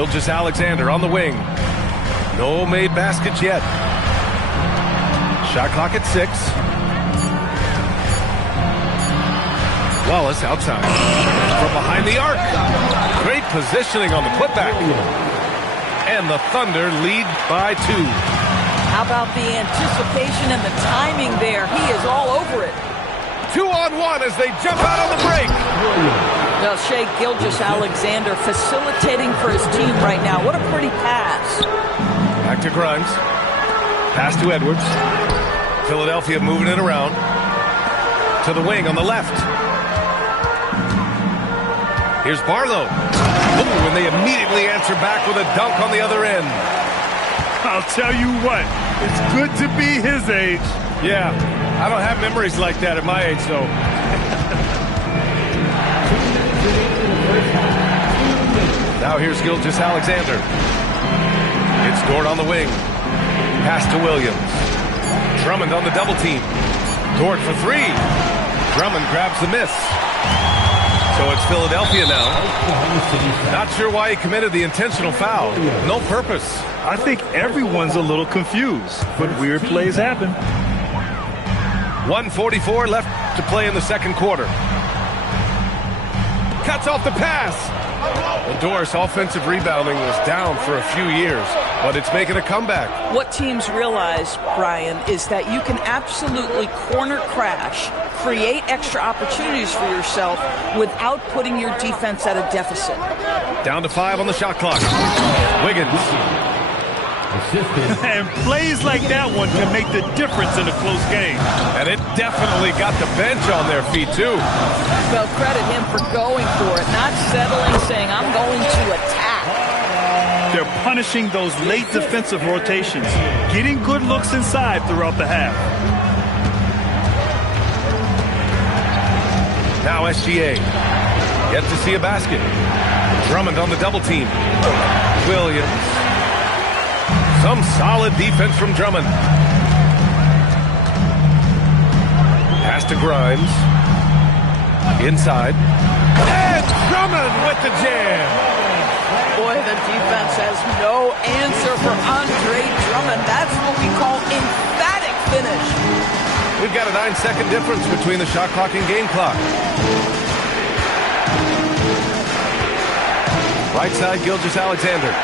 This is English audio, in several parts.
Gilgeous-Alexander on the wing. No made baskets yet. Shot clock at 6. Wallace outside. From behind the arc. Great positioning on the putback. And the Thunder lead by 2. How about the anticipation and the timing there? He is all over it. 2-on-1 as they jump out on the break. Now Shai Gilgeous-Alexander facilitating for his team right now. What a pretty pass. Back to Grimes. Pass to Edwards. Philadelphia moving it around. To the wing on the left. Here's Barlow. Ooh, and they immediately answer back with a dunk on the other end. I'll tell you what, it's good to be his age. Yeah, I don't have memories like that at my age, though. Now here's Gilgeous-Alexander. It's Dort on the wing. Pass to Williams. Drummond on the double team. Dort for 3. Drummond grabs the miss. So it's Philadelphia now. Not sure why he committed the intentional foul. No purpose. I think everyone's a little confused, but weird plays happen. 1:44 left to play in the second quarter. Cuts off the pass. Doris offensive rebounding was down for a few years, but it's making a comeback. What teams realize, Brian, is that you can absolutely corner crash, create extra opportunities for yourself without putting your defense at a deficit. Down to 5 on the shot clock. Wiggins. And plays like that one can make the difference in a close game. And it definitely got the bench on their feet, too. Well, credit him for going for it, not settling, saying, I'm going to attack. They're punishing those late defensive rotations, getting good looks inside throughout the half. Now SGA. Yet to see a basket. Drummond on the double team. Williams. Some solid defense from Drummond. Pass to Grimes. Inside. And Drummond with the jam. Boy, the defense has no answer for Andre Drummond. That's what we call emphatic finish. We've got a 9-second difference between the shot clock and game clock. Right side, Gilgeous-Alexander.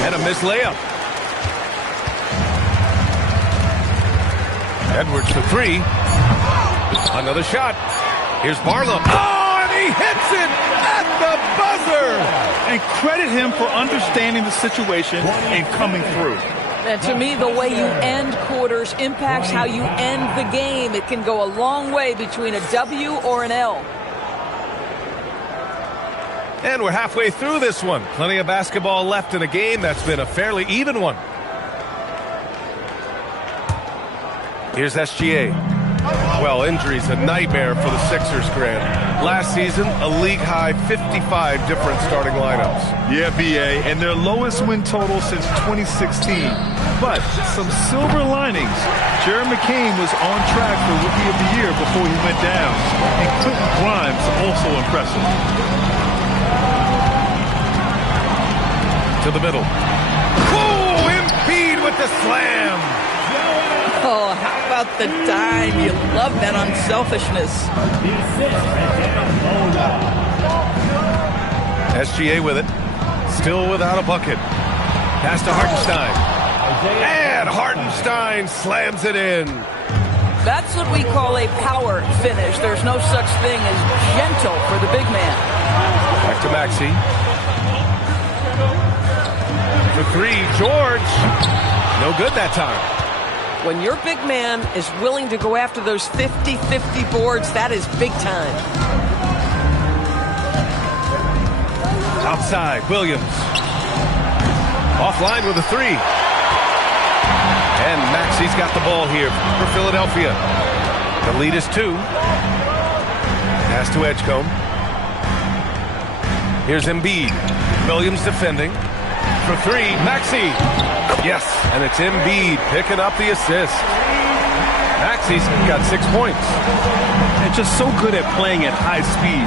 And a missed layup. Edwards for 3. Another shot. Here's Barlow. Oh, and he hits it at the buzzer. And credit him for understanding the situation and coming through. And to me, the way you end quarters impacts how you end the game. It can go a long way between a W or an L. And we're halfway through this one. Plenty of basketball left in a game that's been a fairly even one. Here's SGA. Well, injuries a nightmare for the Sixers, Grant. Last season, a league-high 55 different starting lineups. Yeah, BA, and their lowest win total since 2016. But some silver linings. Jared McCain was on track for Rookie of the Year before he went down. And Quentin Grimes also impressive. To the middle. Whoa! Embiid with the slam! Oh, how about the dime? You love that unselfishness. SGA with it. Still without a bucket. Pass to Hartenstein. And Hartenstein slams it in. That's what we call a power finish. There's no such thing as gentle for the big man. Back to Maxey. For 3, George. No good that time. When your big man is willing to go after those 50-50 boards, that is big time. Outside, Williams. Offline with a 3. And Maxey's got the ball here for Philadelphia. The lead is 2. Pass to Edgecombe. Here's Embiid. Williams defending. For 3, Maxey. Yes, and it's Embiid picking up the assist. Maxi's got 6 points. And just so good at playing at high speed.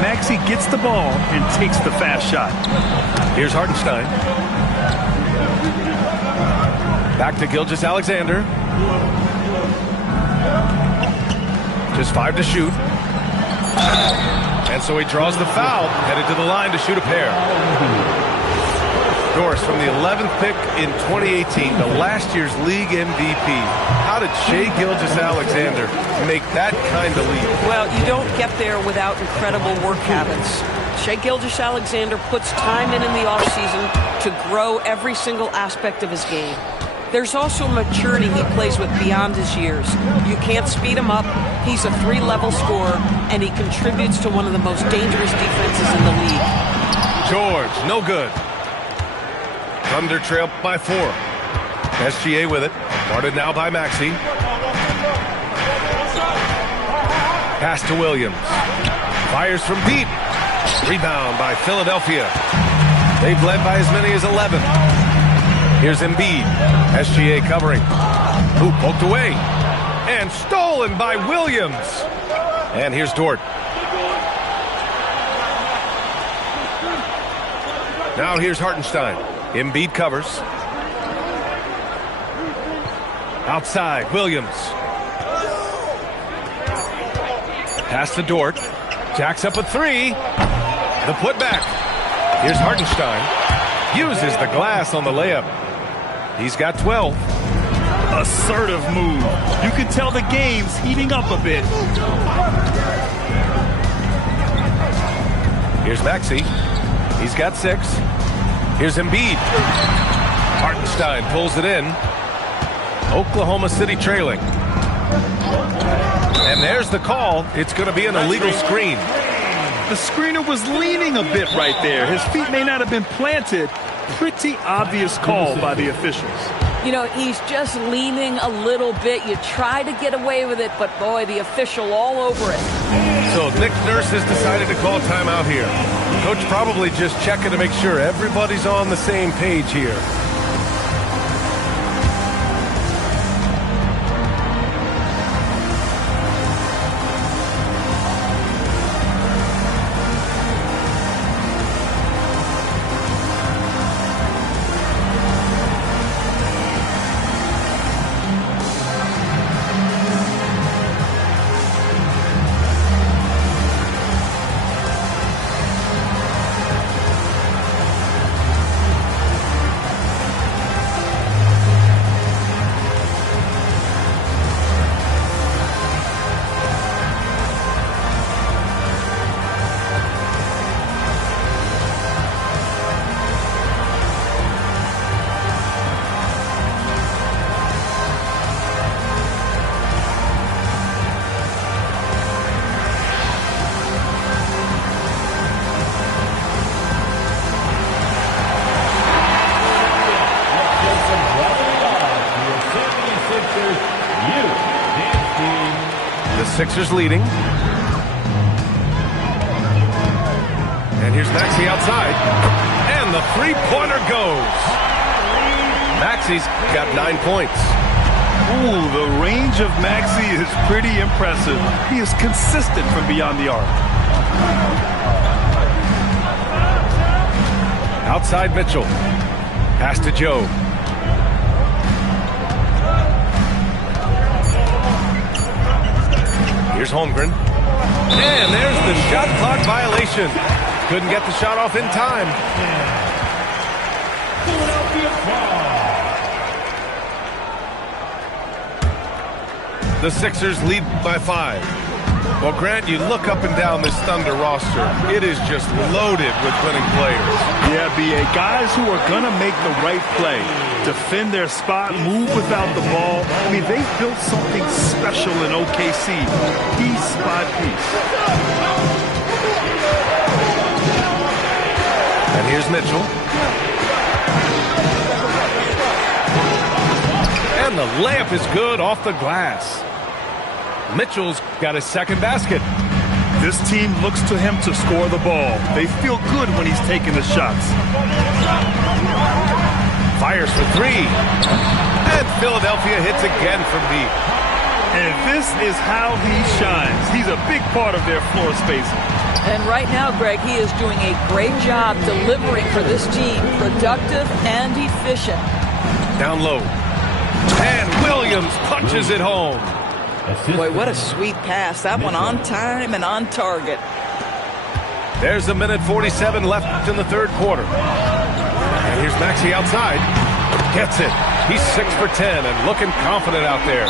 Maxey gets the ball and takes the fast shot. Here's Hartenstein. Back to Gilgeous-Alexander. Just 5 to shoot. And so he draws the foul, headed to the line to shoot a pair. Doris, from the 11th pick in 2018 to last year's league MVP, how did Shai Gilgeous-Alexander make that kind of leap? Well, you don't get there without incredible work habits. Shai Gilgeous-Alexander puts time in the offseason to grow every single aspect of his game. There's also maturity he plays with beyond his years. You can't speed him up. He's a 3-level scorer, and he contributes to one of the most dangerous defenses in the league. George, no good. Thunder trail by 4. SGA with it. Guarded now by Maxey. Pass to Williams. Fires from deep. Rebound by Philadelphia. They've led by as many as 11. Here's Embiid. SGA covering. Hoop poked away. And stolen by Williams. And here's Dort. Now here's Hartenstein. Embiid covers. Outside, Williams. Pass to Dort. Jacks up a 3. The putback. Here's Hartenstein. Uses the glass on the layup. He's got 12. Assertive move. You can tell the game's heating up a bit. Here's Maxey. He's got 6. Here's Embiid. Hartenstein pulls it in. Oklahoma City trailing. And there's the call. It's going to be an illegal screen. The screener was leaning a bit right there. His feet may not have been planted. Pretty obvious call by the officials. You know, he's just leaning a little bit. You try to get away with it, but boy, the official all over it. So Nick Nurse has decided to call a timeout here. Coach probably just checking to make sure everybody's on the same page here. Sixers leading. And here's Maxey outside. And the three-pointer goes. Maxey's got 9 points. Ooh, the range of Maxey is pretty impressive. He is consistent from beyond the arc. Outside Mitchell. Pass to Joe. Here's Holmgren. And there's the shot clock violation. Couldn't get the shot off in time. The Sixers lead by 5. Well, Grant, you look up and down this Thunder roster. It is just loaded with winning players. Yeah, B.A. Guys who are going to make the right play. Defend their spot, move without the ball. I mean, they've built something special in OKC. Piece by piece. And here's Mitchell. And the layup is good off the glass. Mitchell's got his second basket. This team looks to him to score the ball. They feel good when he's taking the shots. Fires for 3. And Philadelphia hits again from deep. And this is how he shines. He's a big part of their floor spacing. And right now, Greg, he is doing a great job delivering for this team. Productive and efficient. Down low. And Williams punches it home. Boy, what a sweet pass. That one on time and on target. There's a minute 47 left in the third quarter. And here's Maxey outside. Gets it. He's 6 for 10 and looking confident out there.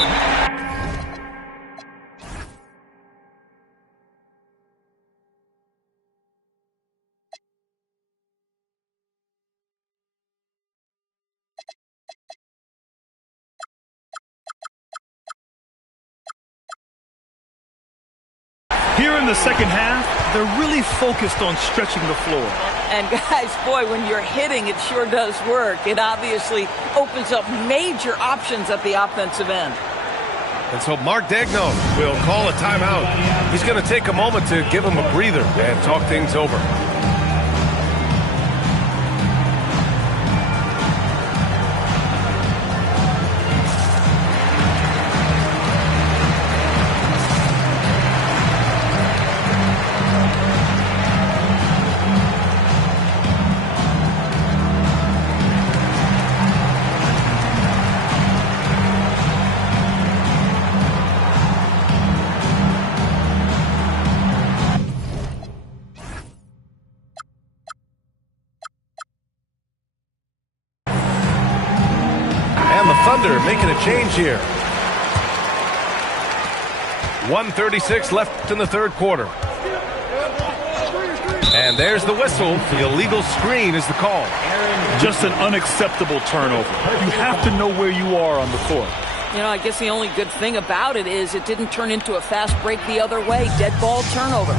Here in the second half, they're really focused on stretching the floor. And guys, boy, when you're hitting, it sure does work. It obviously opens up major options at the offensive end. And so Mark Daigneault will call a timeout. He's going to take a moment to give him a breather and talk things over. Thunder making a change here. 1:36 left in the third quarter. And there's the whistle. The illegal screen is the call. Just an unacceptable turnover. You have to know where you are on the court. You know, I guess the only good thing about it is it didn't turn into a fast break the other way. Dead ball turnover.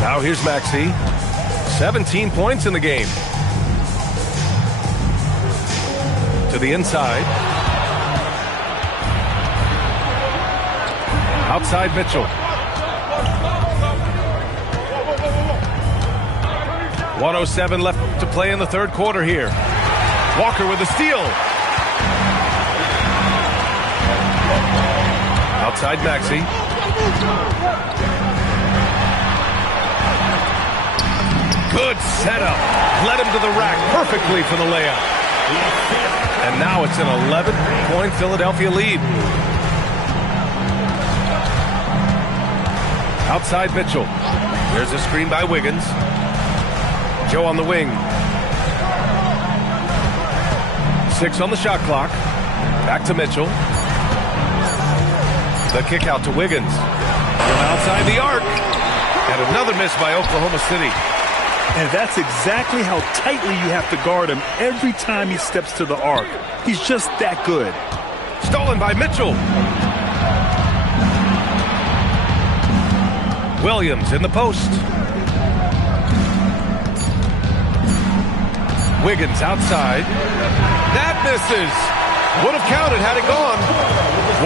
Now here's Maxey. 17 points in the game. To the inside. Outside Mitchell. 1:07 left to play in the third quarter here. Walker with a steal. Outside Maxey. Good setup. Led him to the rack perfectly for the layup. And now it's an 11-point Philadelphia lead. Outside Mitchell. There's a screen by Wiggins. Joe on the wing. 6 on the shot clock. Back to Mitchell. The kick out to Wiggins. From outside the arc. And another miss by Oklahoma City. And that's exactly how tightly you have to guard him every time he steps to the arc. He's just that good. Stolen by Mitchell. Williams in the post. Wiggins outside. That misses. Would have counted had it gone.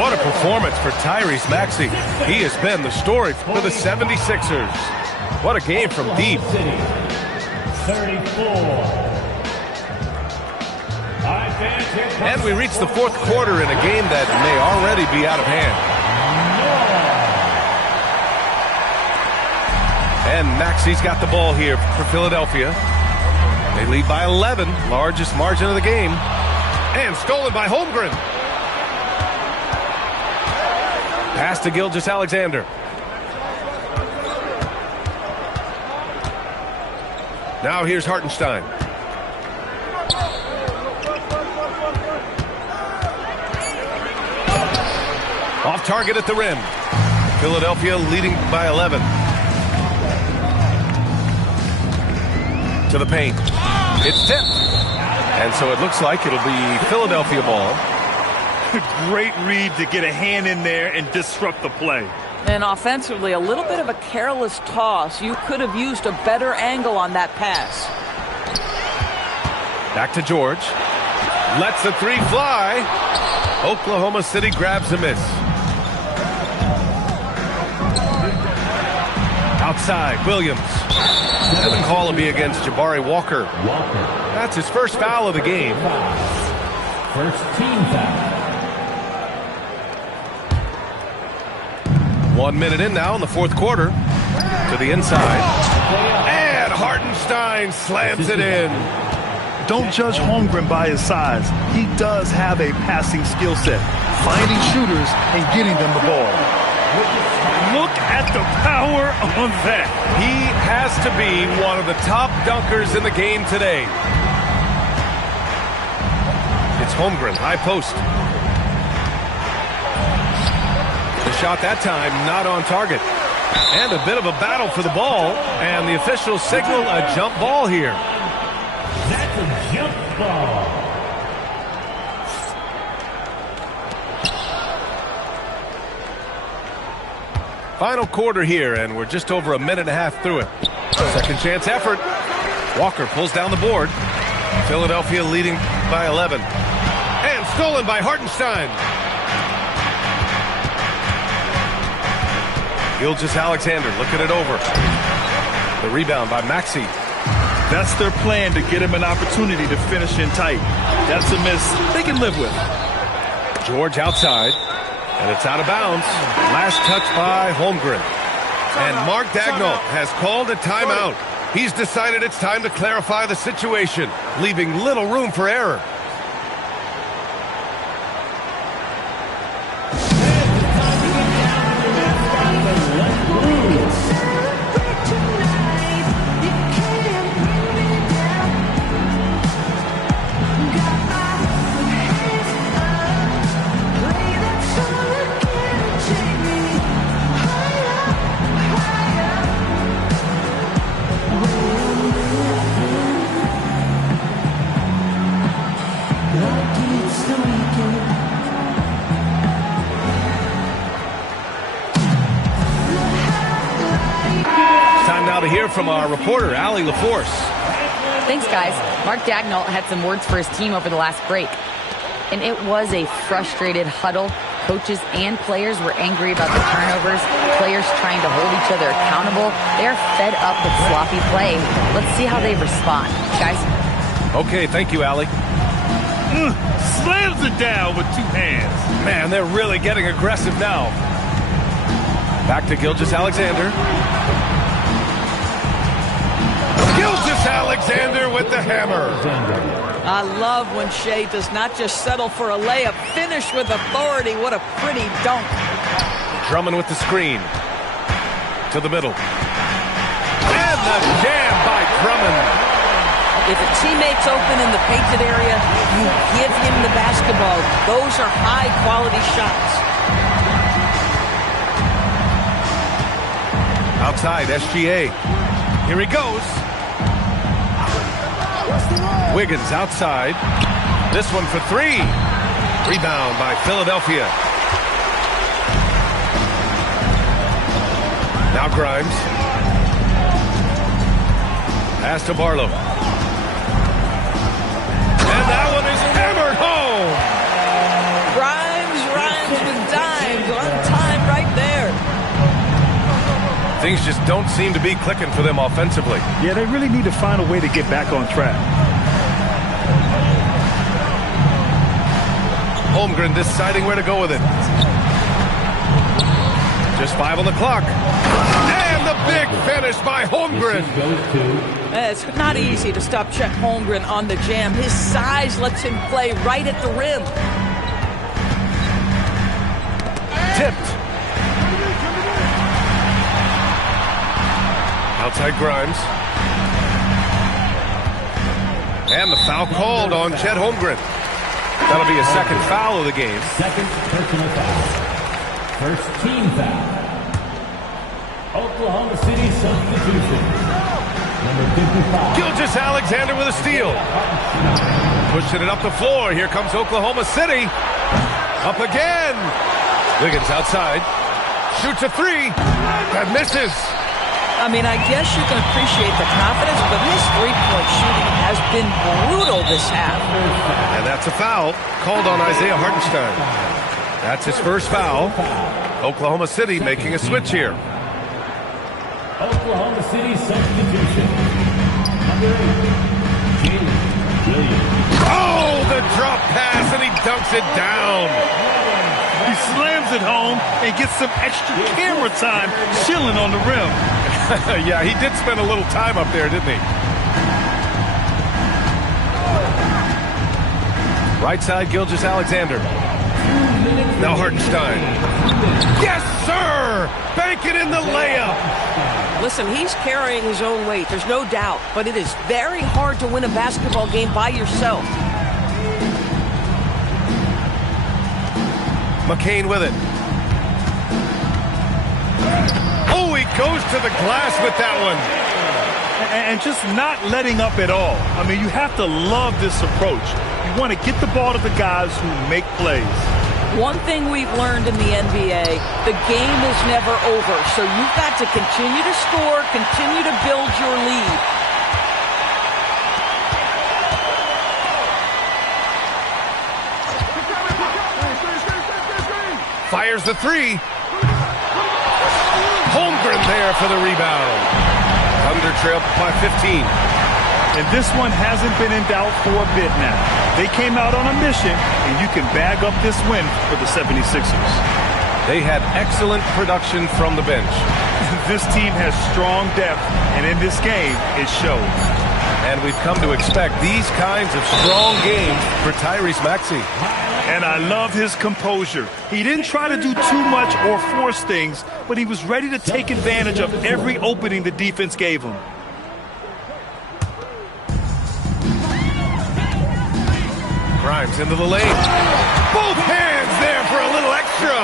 What a performance for Tyrese Maxey. He has been the story for the 76ers. What a game from deep. 34. And we reach the fourth quarter in a game that may already be out of hand. And Maxey's got the ball here for Philadelphia. They lead by 11, largest margin of the game. And stolen by Holmgren. Pass to Gilgeous-Alexander. Now here's Hartenstein. Off target at the rim. Philadelphia leading by 11. To the paint. It's tipped. And so it looks like it'll be Philadelphia ball. Great read to get a hand in there and disrupt the play. And offensively, a little bit of a careless toss. You could have used a better angle on that pass. Back to George. Lets the three fly. Oklahoma City grabs a miss. Outside, Williams. And the call will be against Jabari Walker. That's his first foul of the game. First team foul. 1 minute in now in the fourth quarter. To the inside. And Hartenstein slams it in. Don't judge Holmgren by his size. He does have a passing skill set, finding shooters and getting them the ball. Look at the power on that. He has to be one of the top dunkers in the game today. It's Holmgren, high post. The shot that time not on target. And a bit of a battle for the ball, and the officials signal a jump ball here. That's a jump ball. Final quarter here, and we're just over a minute and a half through it. Second chance effort. Walker pulls down the board. Philadelphia leading by 11. And stolen by Hartenstein. Gilgeous-Alexander looking it over. The rebound by Maxey. That's their plan, to get him an opportunity to finish in tight. That's a miss they can live with. George outside, and it's out of bounds. Last touch by Holmgren. And Mark Daigneault has called a timeout. He's decided it's time to clarify the situation, leaving little room for error. From our reporter, Allie LaForce. Thanks, guys. Mark Daigneault had some words for his team over the last break. And it was a frustrated huddle. Coaches and players were angry about the turnovers. Players trying to hold each other accountable. They're fed up with sloppy play. Let's see how they respond. Guys? Okay, thank you, Allie. Slams it down with two hands. Man, they're really getting aggressive now. Back to Gilgeous-Alexander. Gilgeous-Alexander with the hammer. I love when Shea does not just settle for a layup, finish with authority. What a pretty dunk. Drummond with the screen. To the middle. And the jam by Drummond. If a teammate's open in the painted area, you give him the basketball. Those are high-quality shots. Outside, SGA. Here he goes. Wiggins outside. This one for three. Rebound by Philadelphia. Now Grimes. Pass to Barlow. And that one is hammered home. Grimes with dimes on time right there. Things just don't seem to be clicking for them offensively. Yeah, they really need to find a way to get back on track. Holmgren deciding where to go with it. Just 5 on the clock. And the big finish by Holmgren. It's not easy to stop Chet Holmgren on the jam. His size lets him play right at the rim. Tipped. Outside Grimes. And the foul called on Chet Holmgren. That'll be a second foul of the game. Second personal foul. First team foul. Oklahoma City substitution. Number 55. Gilgeous-Alexander with a steal. Pushing it up the floor. Here comes Oklahoma City. Up again. Wiggins outside. Shoots a three. And misses. I mean, I guess you can appreciate the confidence, but his three-point shooting has been brutal this half. And that's a foul called on Isaiah Hartenstein. That's his first foul. Oklahoma City making a switch here. Oklahoma City substitution. Number 8, Jalen Williams. Oh, the drop pass, and he Dunks it down. He slams it home and gets some extra camera time chilling on the rim. Yeah, he did spend a little time up there, didn't he? Right side, Gilgeous-Alexander. Now Hartenstein. Yes, sir! Bank it in the layup. Listen, he's carrying his own weight, there's no doubt, but it is very hard to win a basketball game by yourself. McCain with it. Oh, he goes to the glass with that one. And just not letting up at all. I mean, you have to love this approach. You want to get the ball to the guys who make plays. One thing we've learned in the NBA, the game is never over. So you've got to continue to score, continue to build your lead. Fires the three. Holmgren there for the rebound. Thunder trail by 15. And this one hasn't been in doubt for a bit now. They came out on a mission, and you can bag up this win for the 76ers. They had excellent production from the bench. This team has strong depth, and in this game, it showed. And we've come to expect these kinds of strong games for Tyrese Maxey. And I love his composure. He didn't try to do too much or force things, but he was ready to take advantage of every opening the defense gave him. Grimes into the lane. Both hands there for a little extra.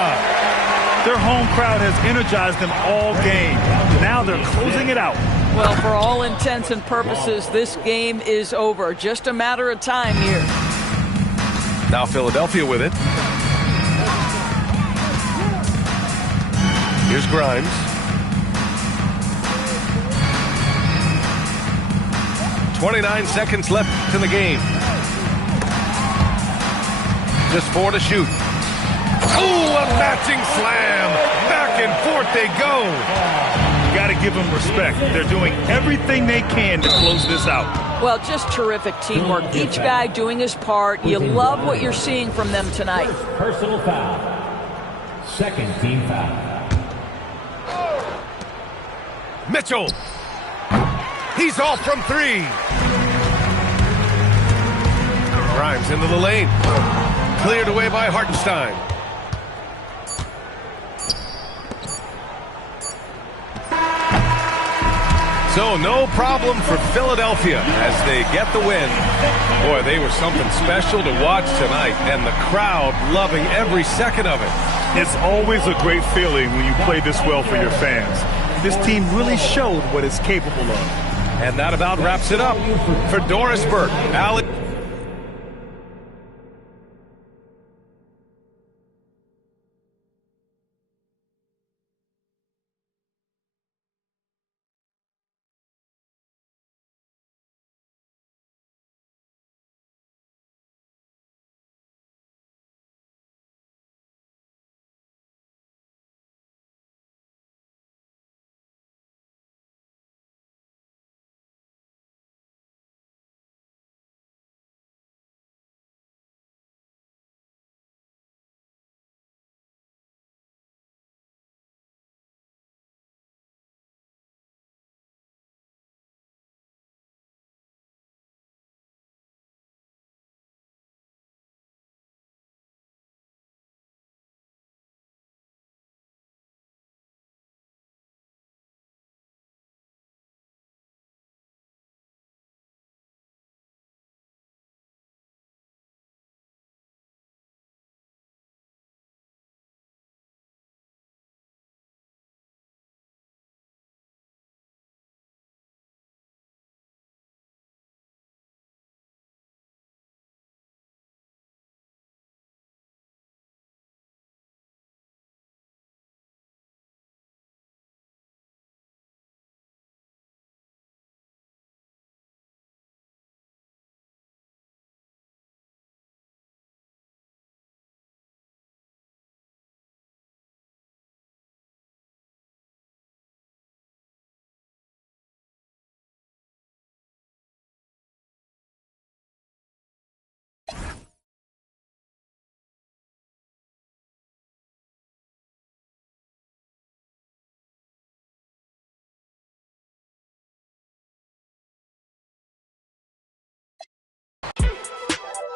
Their home crowd has energized them all game. Now they're closing it out. Well, for all intents and purposes, this game is over. Just a matter of time here. Now Philadelphia with it. Here's Grimes. .29 seconds left in the game. Just 4 to shoot. Oh, a matching slam. Back and forth they go. You got to give them respect. They're doing everything they can to close this out. Well, just terrific teamwork. Each guy doing his part. You love what you're seeing from them tonight. First personal foul. Second team foul. Mitchell. He's off from 3. Grimes into the lane. Cleared away by Hartenstein. So no problem for Philadelphia as they get the win. Boy, they were something special to watch tonight, and the crowd loving every second of it. It's always a great feeling when you play this well for your fans. This team really showed what it's capable of. And that about wraps it up for Doris Burke. Alex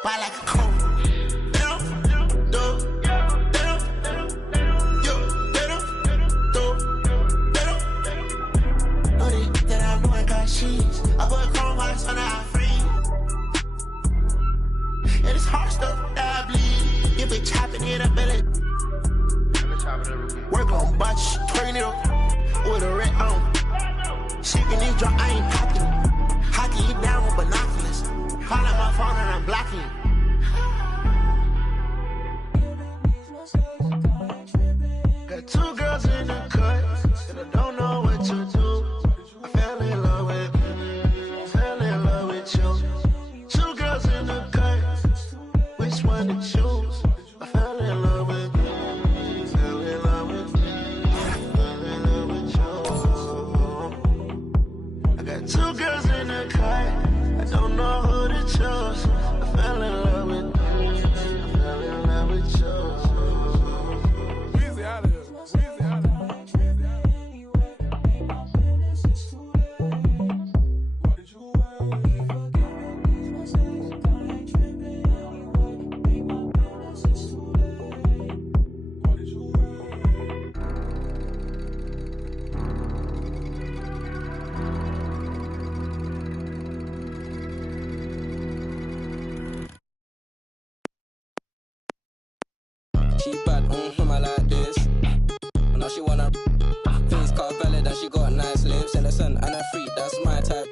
Buy like a coat. I put chrome hearts on the free. And it's hard stuff that I bleed. You be chopping it up, belly. Work on botch, turn it up with a red on. Shaking this drum, I ain't popping. Hockey you down with binoculars. Call out my phone and I'm blocking. Got two girls in the cut, and I don't know what to do. I fell in love with you. Two girls in the cut, which one to choose? I fell in love with you. Fell in love with you. Fell in love with you. I got two girls in the cut, I don't know who to choose. I fell in love with you. I fell in love with you. Weezy out of here. Weezy out of here. She bad, I like this. Now she wanna face car valid and she got nice lips. Innocent and a freak, that's my type.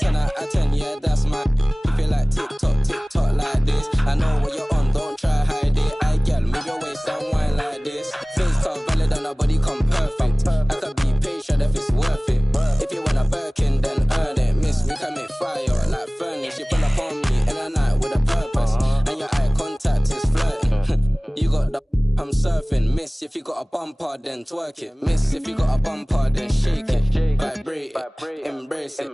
10 out of 10, yeah, that's my. If you like TikTok like this. I know what you're on, don't try hide it. I girl, move your waist and wine like this. Face car valid and her body come perfect. I could be patient if it's worth it. If you want a Birkin, then earn it. Miss, we can make fire like furnace. You pull up on me in a night with a purpose. And your eye contact is flirting. You got the I'm surfing. Miss, if you got a bumper, then twerk it. Miss, if you got a bumper, then shake it. Vibrate it, embrace it.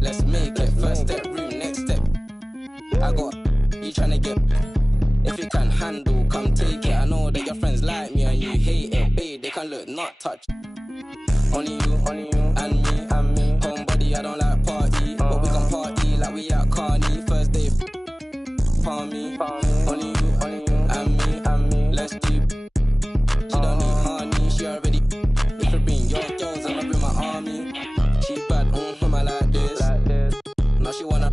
Let's make it. First step, room, next step. I got you tryna get. If you can handle, come take it. I know that your friends like me and you hate it. Babe, they can look, not touch. Only you, and me. Homebody, I don't like party. But we can party like we at Carney. First day, palm me. Only you, and me. Let's deep. She don't need honey, she already. If you bring your girls, I'ma bring my army. She bad, I like this. Now she wanna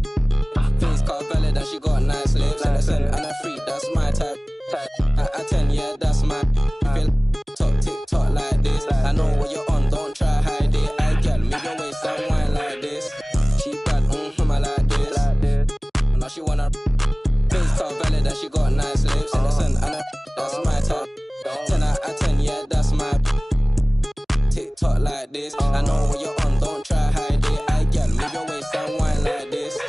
face car valid and she got nice lips. Innocent and a freak, that's my type. At 10, yeah, that's my. Feel TikTok like this. I know what you're on, don't try hide it. I girl, move your waist and wine like this. She bad, I like this. Now she wanna face car valid and she got nice lips. Innocent and a that's my type. 10 out of 10, yeah, that's my. TikTok like this. I know what you're on, don't try hide it. I girl, move your waist and wine like this.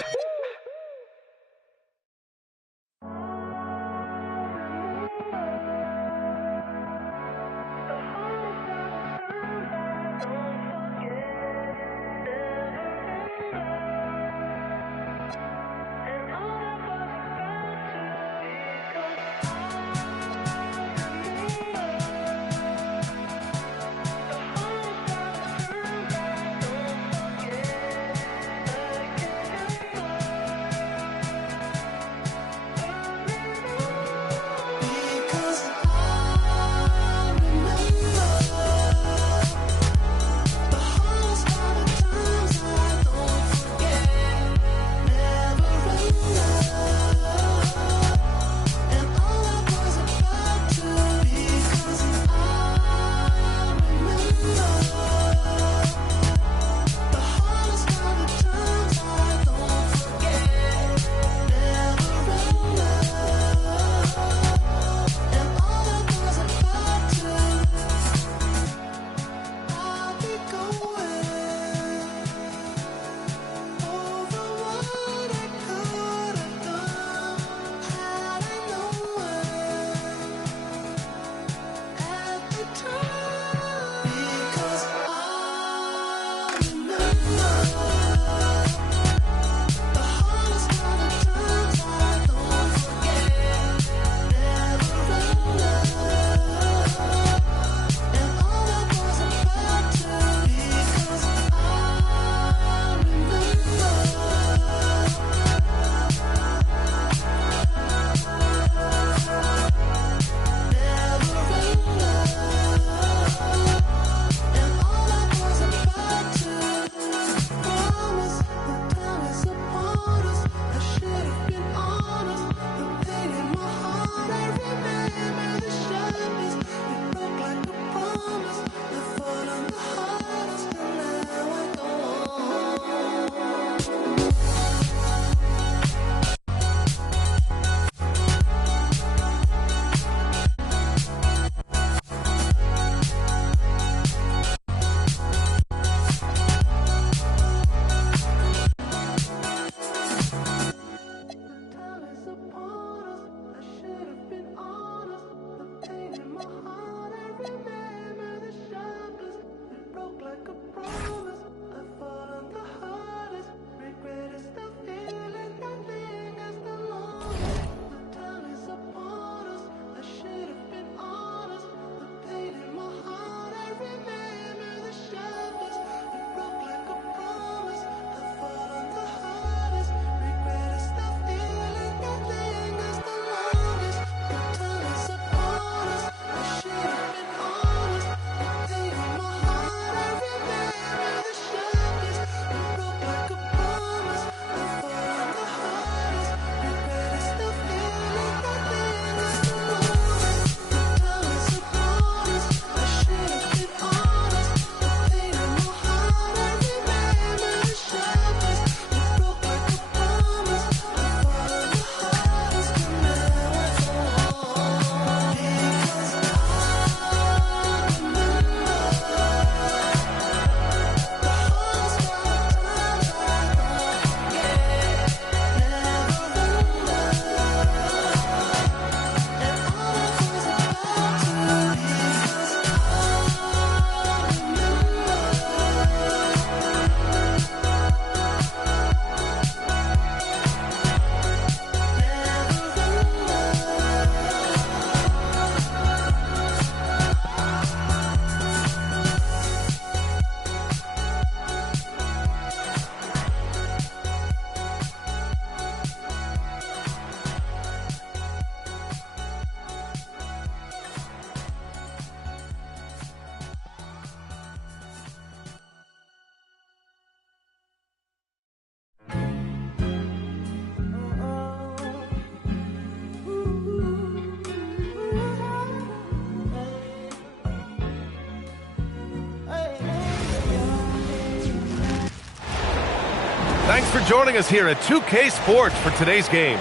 Thanks for joining us here at 2K Sports for today's game.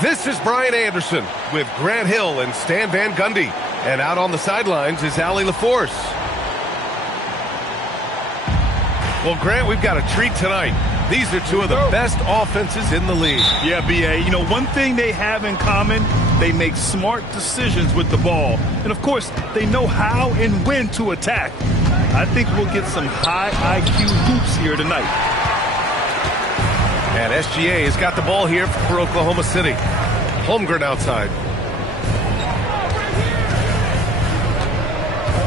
This is Brian Anderson with Grant Hill and Stan Van Gundy. And out on the sidelines is Allie LaForce. Well, Grant, we've got a treat tonight. These are two of the best offenses in the league. Yeah, B.A., you know, one thing they have in common, they make smart decisions with the ball. And, of course, they know how and when to attack. I think we'll get some high IQ hoops here tonight. And SGA has got the ball here for Oklahoma City. Holmgren outside.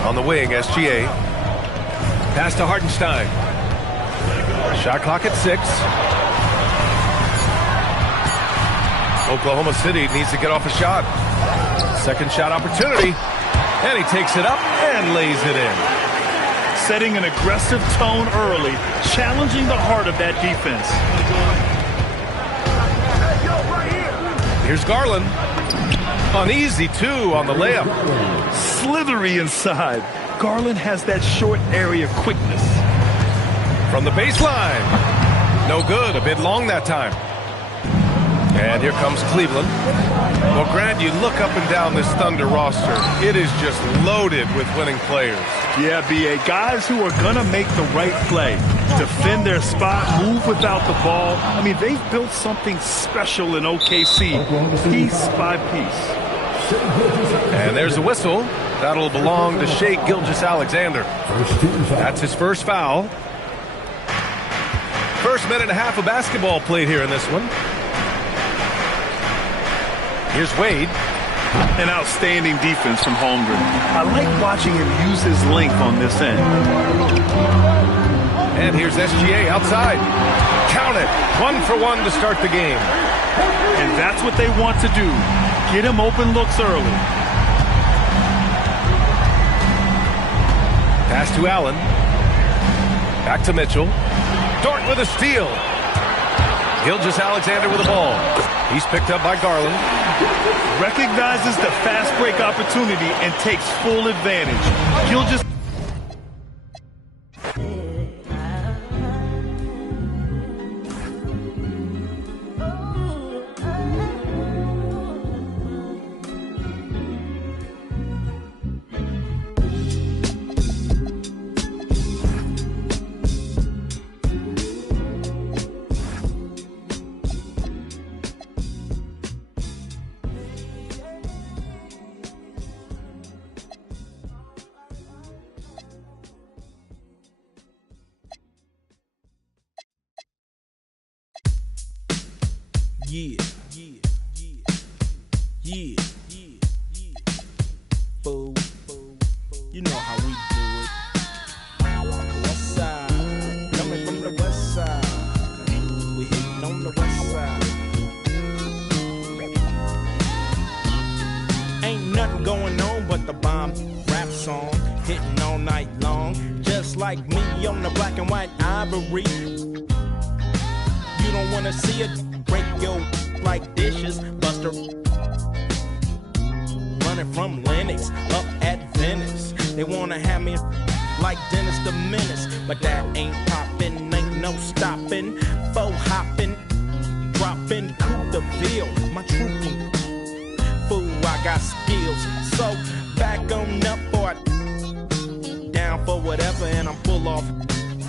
On the wing, SGA. Pass to Hartenstein. Shot clock at 6. Oklahoma City needs to get off a shot. Second shot opportunity. And he takes it up and lays it in. Setting an aggressive tone early, challenging the heart of that defense. Here's Garland. Uneasy, too, on the layup. Slithery inside. Garland has that short area quickness. From the baseline. No good. A bit long that time. And here comes Cleveland. Well, Grant, you look up and down this Thunder roster. It is just loaded with winning players. Yeah, B.A., guys who are going to make the right play. Defend their spot, move without the ball. I mean, they've built something special in OKC, piece by piece. And there's a whistle. That'll belong to Shai Gilgeous-Alexander. That's his first foul. First minute and a half of basketball played here in this one. Here's Wade. An outstanding defense from Holmgren. I like watching him use his length on this end. And here's SGA outside. Count it. 1 for 1 to start the game. And that's what they want to do. Get him open looks early. Pass to Allen. Back to Mitchell. Dort with a steal. Gilgeous-Alexander with the ball. He's picked up by Garland. Recognizes the fast break opportunity and takes full advantage. Gilgeous. Yeah, yeah, yeah, yeah, yeah. Fool, you know how we do it. West side, coming from the west side. We hitting on the west side. Ain't nothing going on but the bomb rap song, hitting all night long. Just like me on the black and white ivory. You don't wanna see it. Break your like dishes, Buster. Running from Lennox up at Venice. They wanna have me like Dennis the Menace, but that ain't poppin', ain't no stoppin'. Faux hoppin', droppin' coup de ville, my trooping. Fool, I got skills, so back on up for it. Down for whatever, and I'm full off.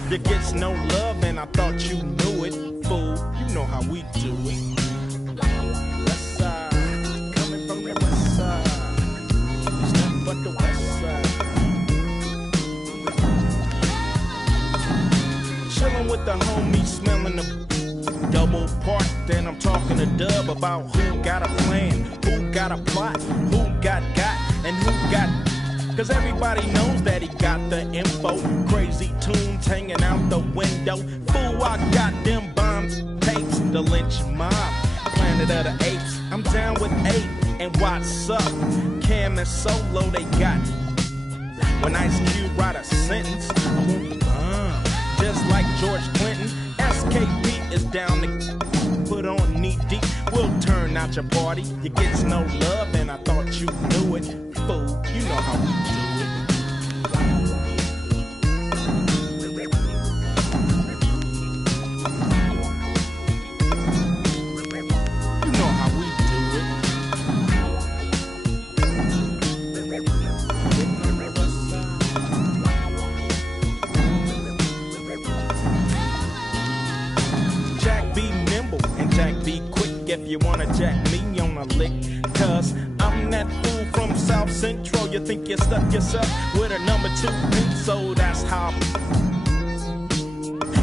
There gets no love, and I thought you knew it. Fool, you know how we do it. West side, coming from the west side. It's nothing but the west side. Chillin' with the homies, smelling the double park. Then I'm talking to Dub about who got a plan, who got a plot, who got, and who got. Cause everybody knows that he got the info. Crazy tunes hanging out the window. Fool, I got them bombs, tapes, the lynch mob, Planet of the Apes. I'm down with 8, and what's up? Cam and Solo, they got. When Ice Cube write a sentence, I want the bomb. Just like George Clinton, SKP is down to put on knee deep. We'll turn out your party. You gets no love, and I thought you knew it. Fool, you know how we do it. if you wanna jack me on a lick. Cause I'm that fool from South Central. You think you stuck yourself with a number 2 beat, so that's how.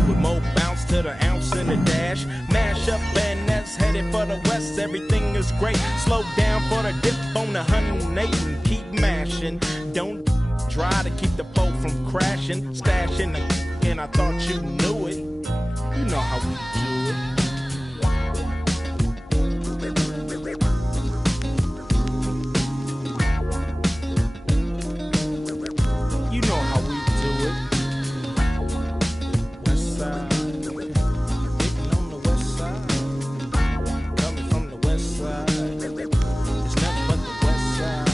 With more bounce to the ounce in the dash. Mash up and that's headed for the west. Everything is great. Slow down for the dip on the 108 and keep mashing. Don't try to keep the flow from crashing. Stashing the and I thought you knew it. You know how we do it. You know how we do it. West side, getting on the west side, coming from the west side. It's nothing but the west side.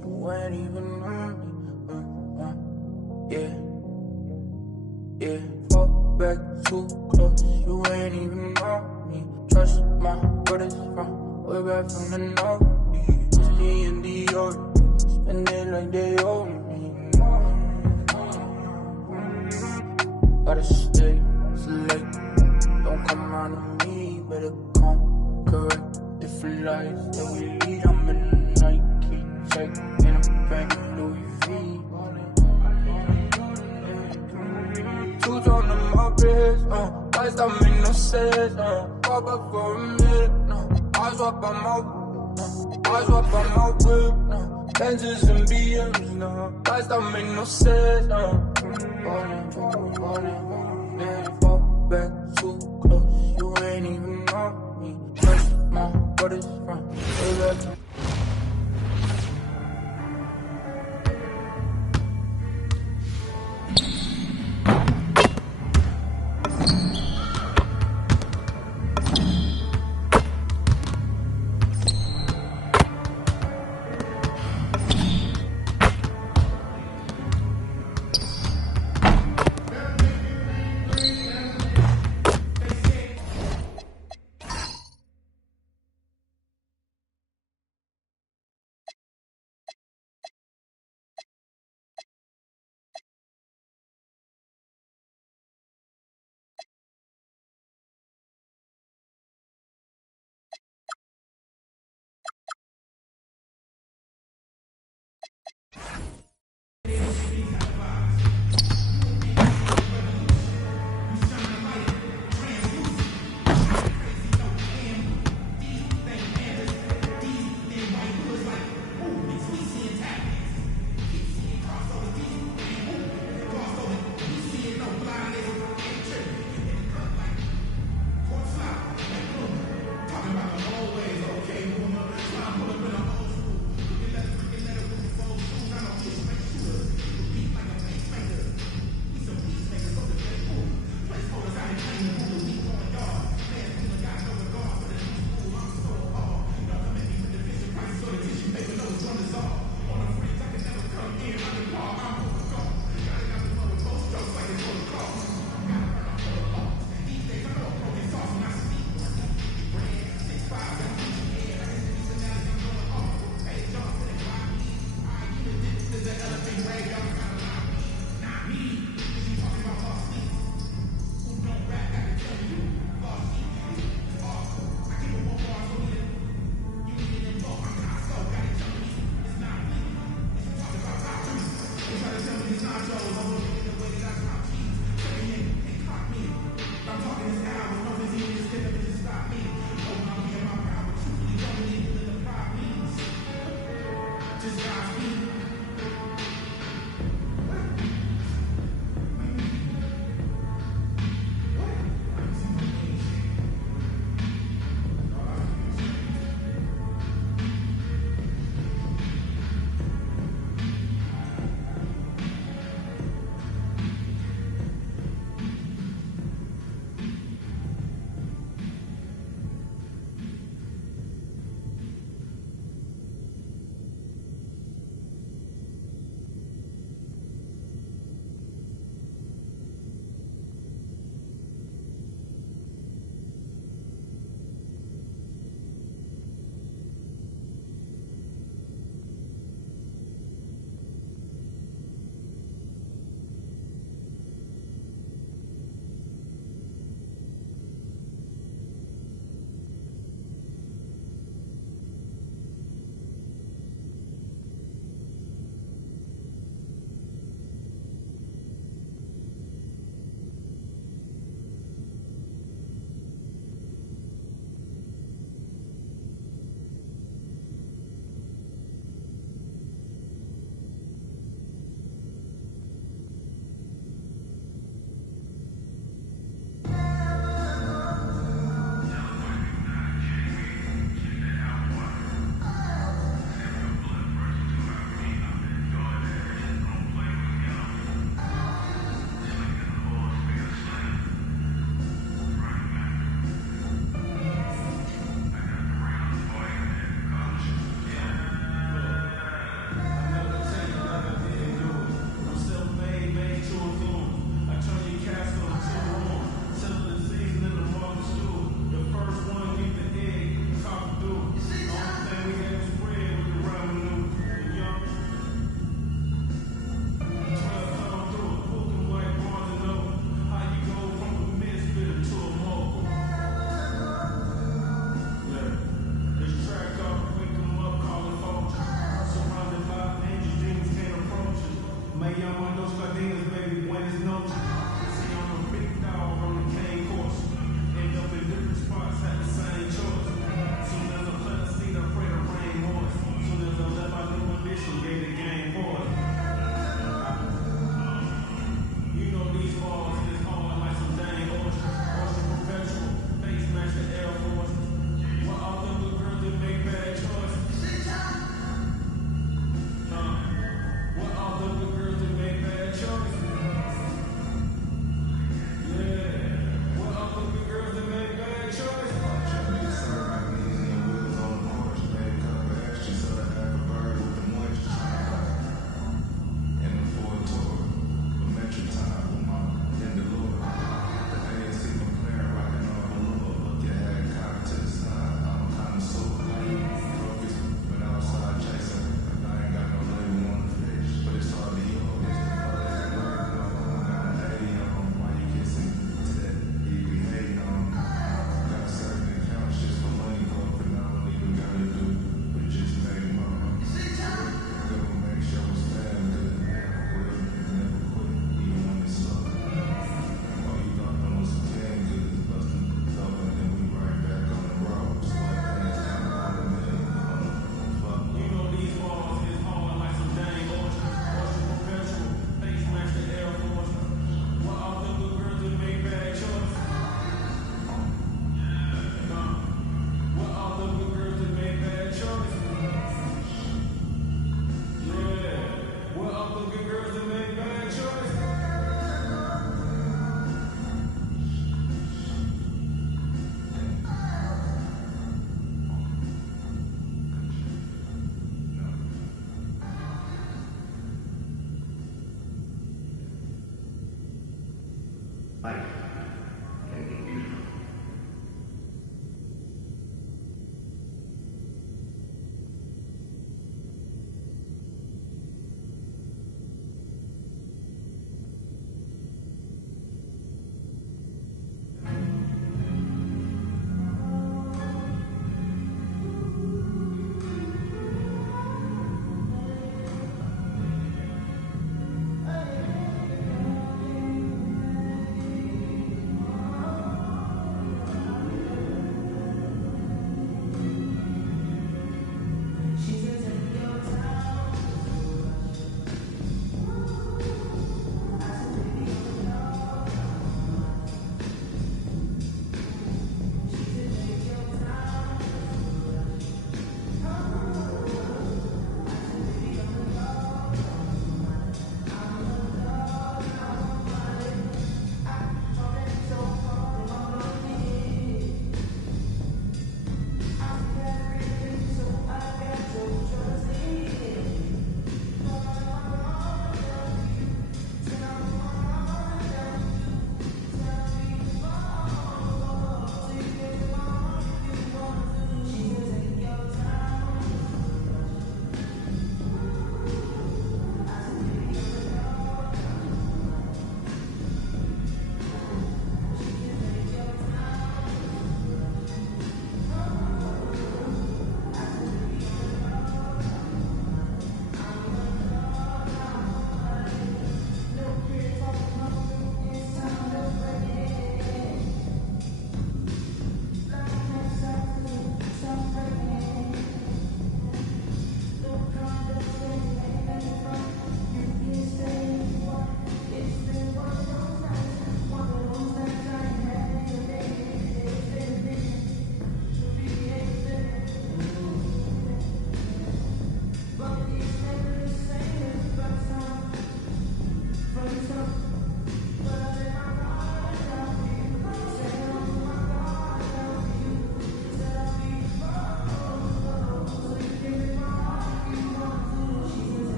You ain't even on me. Yeah. Fall back too close. You ain't even on me. Trust my brothers from way back from the north. Whiskey and Dior, spend it like they owe me. Gotta stay select. Don't come around to me. Better come correct. Different lives that we lead. I'm in the Nike check in a bank of Louis V. Two on the Mopeds, I stop make no sense, pop up for a minute, I swap on my whip, Benzes and BMs, I stop make no sense, fall back too close, you ain't even on me, trust my brothers from way back.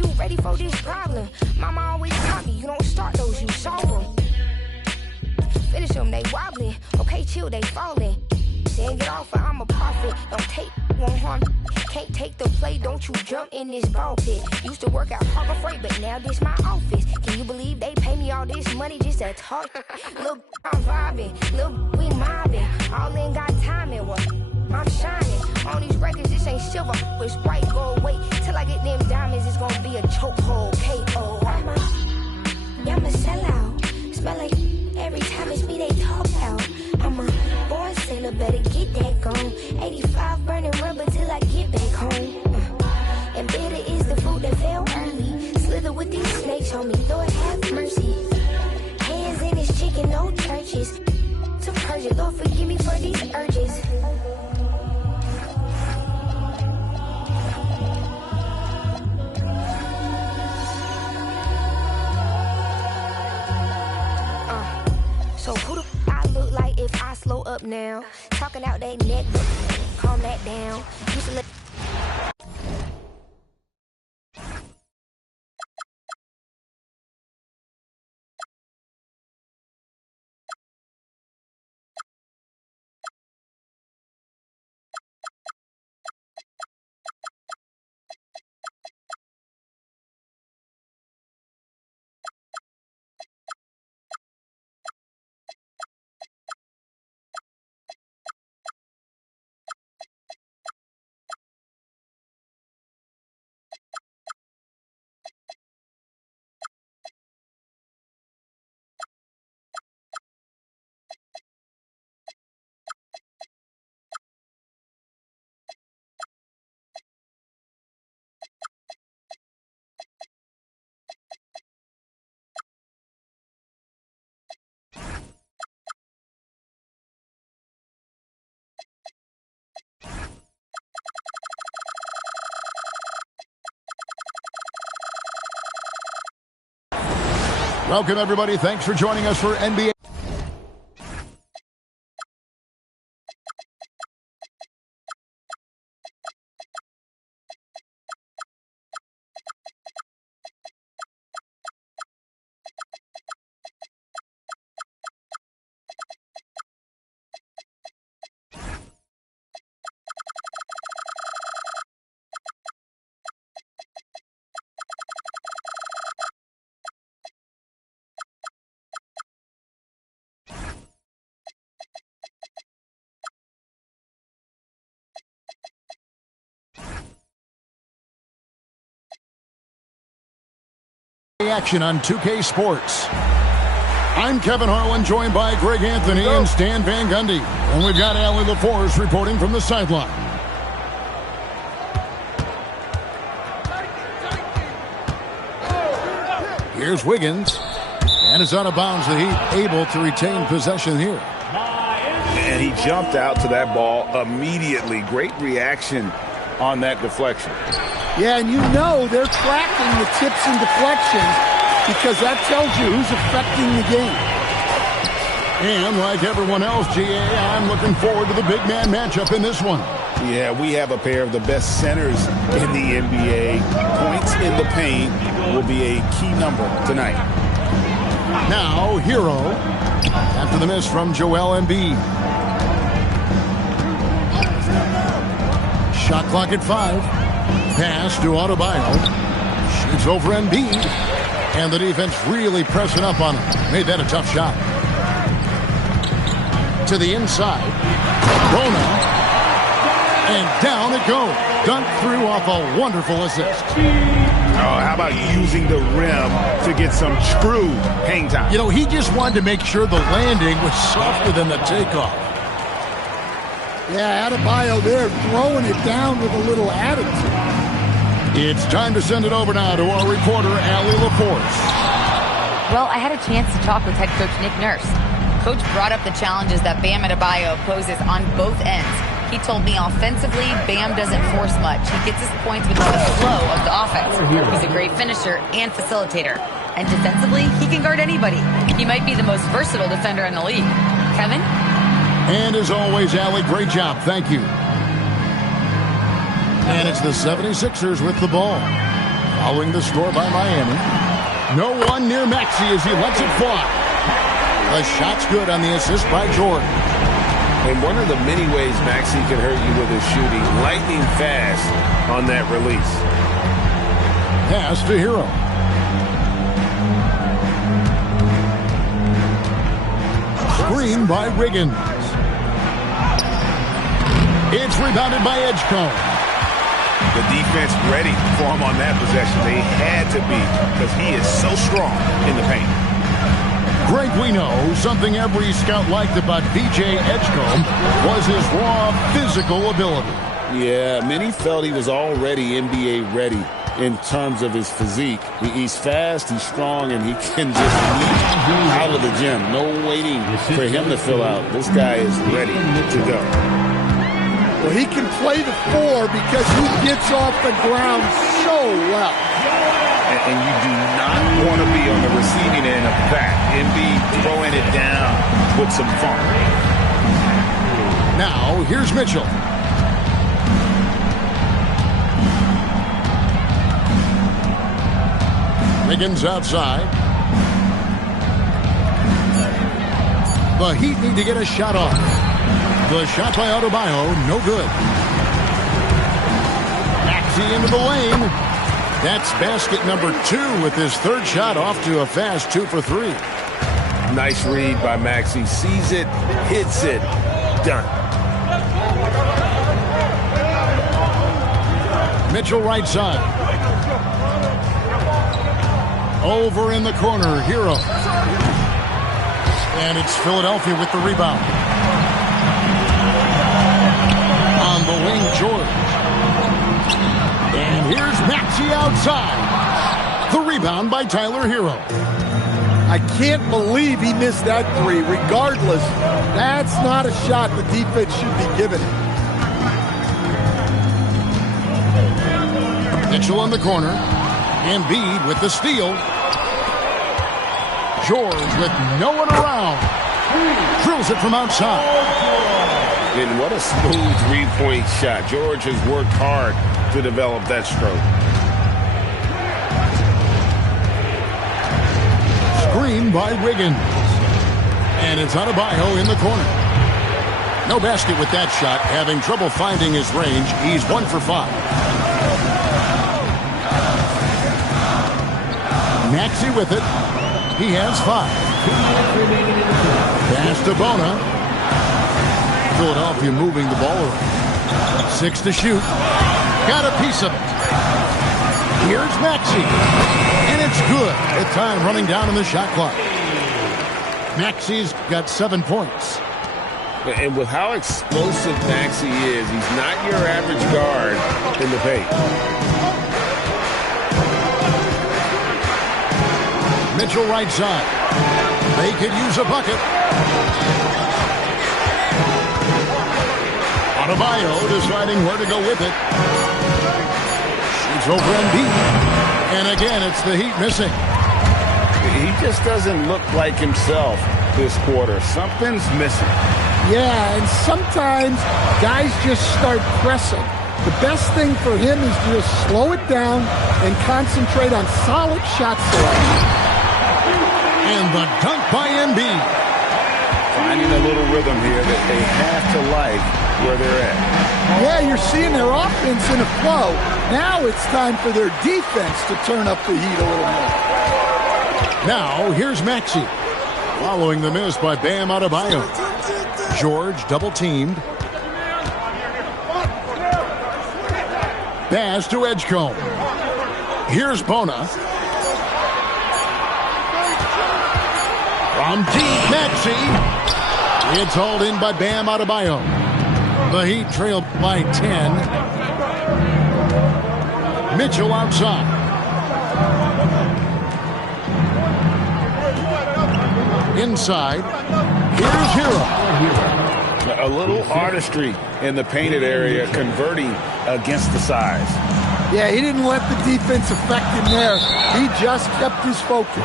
you ready for this problem. Mama always taught me, you don't start those, you solve them. Finish them, they wobbling. Okay, chill, they falling. Then get off, I'm a prophet. Don't take, won't harm. Can't take the play, don't you jump in this ball pit. Used to work out Harbor Freight, but now this my office. Can you believe they pay me all this money just to talk? Look, I'm vibing. Look, we mobbing. All in got timing. What? I'm shining. On these records, this ain't silver. It's white gold. Wait till I get them diamonds. It's gonna be a chokehold. K.O. I'm a sellout. Smell like every time it's me they talk out. I'm a born sinner, better get that gone. 85 burning rubber till I get back home. And bitter is the food that fell early. Slither with these snakes on me, Lord have mercy. Hands in his chicken, no churches. To purge it, Lord forgive me for these urges. So who the I look like if I slow up now? Talking out that neck, calm that down. Used to let Welcome, everybody. Thanks for joining us for NBA. Action on 2K Sports. I'm Kevin Harlan, joined by Greg Anthony and Stan Van Gundy. And we've got Allie LaForce reporting from the sideline. Here's Wiggins. And it's out of bounds. The Heat able to retain possession here. And he jumped out to that ball immediately. Great reaction on that deflection. Yeah, and you know they're tracking the tips and deflections because that tells you who's affecting the game. And like everyone else, GA, I'm looking forward to the big man matchup in this one. Yeah, we have a pair of the best centers in the NBA. Points in the paint will be a key number tonight. Now, Hero, after the miss from Joel Embiid. Shot clock at 5. Pass to Adebayo. Shoots over Embiid. And the defense really pressing up on him. Made that a tough shot. To the inside. Rona. And down it goes. Dunk through off a wonderful assist. Oh, how about using the rim to get some true hang time? You know, he just wanted to make sure the landing was softer than the takeoff. Yeah, Adebayo there throwing it down with a little attitude. It's time to send it over now to our reporter, Allie LaForce. Well, I had a chance to talk with head coach Nick Nurse. Coach brought up the challenges that Bam Adebayo poses on both ends. He told me offensively, Bam doesn't force much. He gets his points with the flow of the offense. He's a great finisher and facilitator. And defensively, he can guard anybody. He might be the most versatile defender in the league. Kevin? And as always, Allie, great job. Thank you. And it's the 76ers with the ball. Following the score by Miami. No one near Maxey as he lets it fly. The shot's good on the assist by George. And one of the many ways Maxey can hurt you with his shooting, lightning fast on that release. Pass to Hero. Screen by Riggins. It's rebounded by Edgecombe. The defense ready for him on that possession. They had to be because he is so strong in the paint. Greg, we know something every scout liked about VJ Edgecombe was his raw physical ability. Yeah, many felt he was already NBA ready in terms of his physique. He's fast, he's strong, and he can just leap out of the gym. No waiting for him to fill out. This guy is ready to go. Well, he can play the 4 because he gets off the ground so well. And you do not want to be on the receiving end of that. Embiid throwing it down with some funk. Now, here's Mitchell. Wiggins outside. The Heat need to get a shot off. The shot by Adebayo, no good. Maxey into the lane. That's basket number 2 with his third shot off to a fast 2 for 3. Nice read by Maxey. Sees it, hits it, done. Mitchell right side. Over in the corner, Hero. And it's Philadelphia with the rebound. On the wing, George. And here's Maxey outside. The rebound by Tyler Hero. I can't believe he missed that 3. Regardless, that's not a shot the defense should be giving him. Mitchell in the corner. Embiid with the steal. George with no one around. Drills it from outside. And what a smooth three-point shot. George has worked hard to develop that stroke. Screen by Wiggins. And it's Adebayo in the corner. No basket with that shot. Having trouble finding his range. He's 1 for 5. Maxey with it. He has 5. Pass to Bona. Philadelphia moving the ball around. 6 to shoot. Got a piece of it. Here's Maxey. And it's good. The time running down on the shot clock. Maxey's got 7 points. And with how explosive Maxey is, he's not your average guard in the paint. Mitchell right side. They could use a bucket. Adebayo deciding where to go with it. Shoots over Embiid. And again, it's the Heat missing. He just doesn't look like himself this quarter. Something's missing. Yeah, and sometimes guys just start pressing. The best thing for him is to just slow it down and concentrate on solid shot selection. And the dunk by Embiid. Finding a little rhythm here that they have to like where they're at. Yeah, you're seeing their offense in a flow. Now it's time for their defense to turn up the heat a little more. Now, here's Maxey. Following the miss by Bam Adebayo. George double-teamed. Pass to Edgecombe. Here's Bona. From deep, Maxey. It's hauled in by Bam Adebayo. The Heat trailed by 10. Mitchell outside. Inside. Here's Hero. A little artistry in the painted area, converting against the size. Yeah, he didn't let the defense affect him there. He just kept his focus.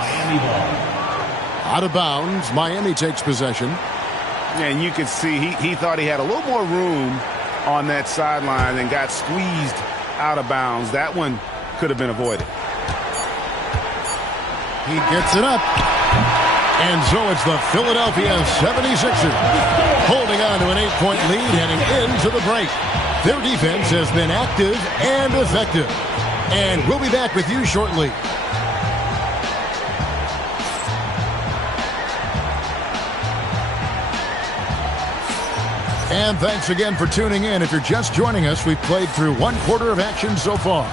Out of bounds. Miami takes possession. And you could see he thought he had a little more room on that sideline and got squeezed out of bounds. That one could have been avoided. He gets it up. And so it's the Philadelphia 76ers holding on to an 8-point lead heading into the break. Their defense has been active and effective. And we'll be back with you shortly. And thanks again for tuning in. If you're just joining us, we've played through one quarter of action so far.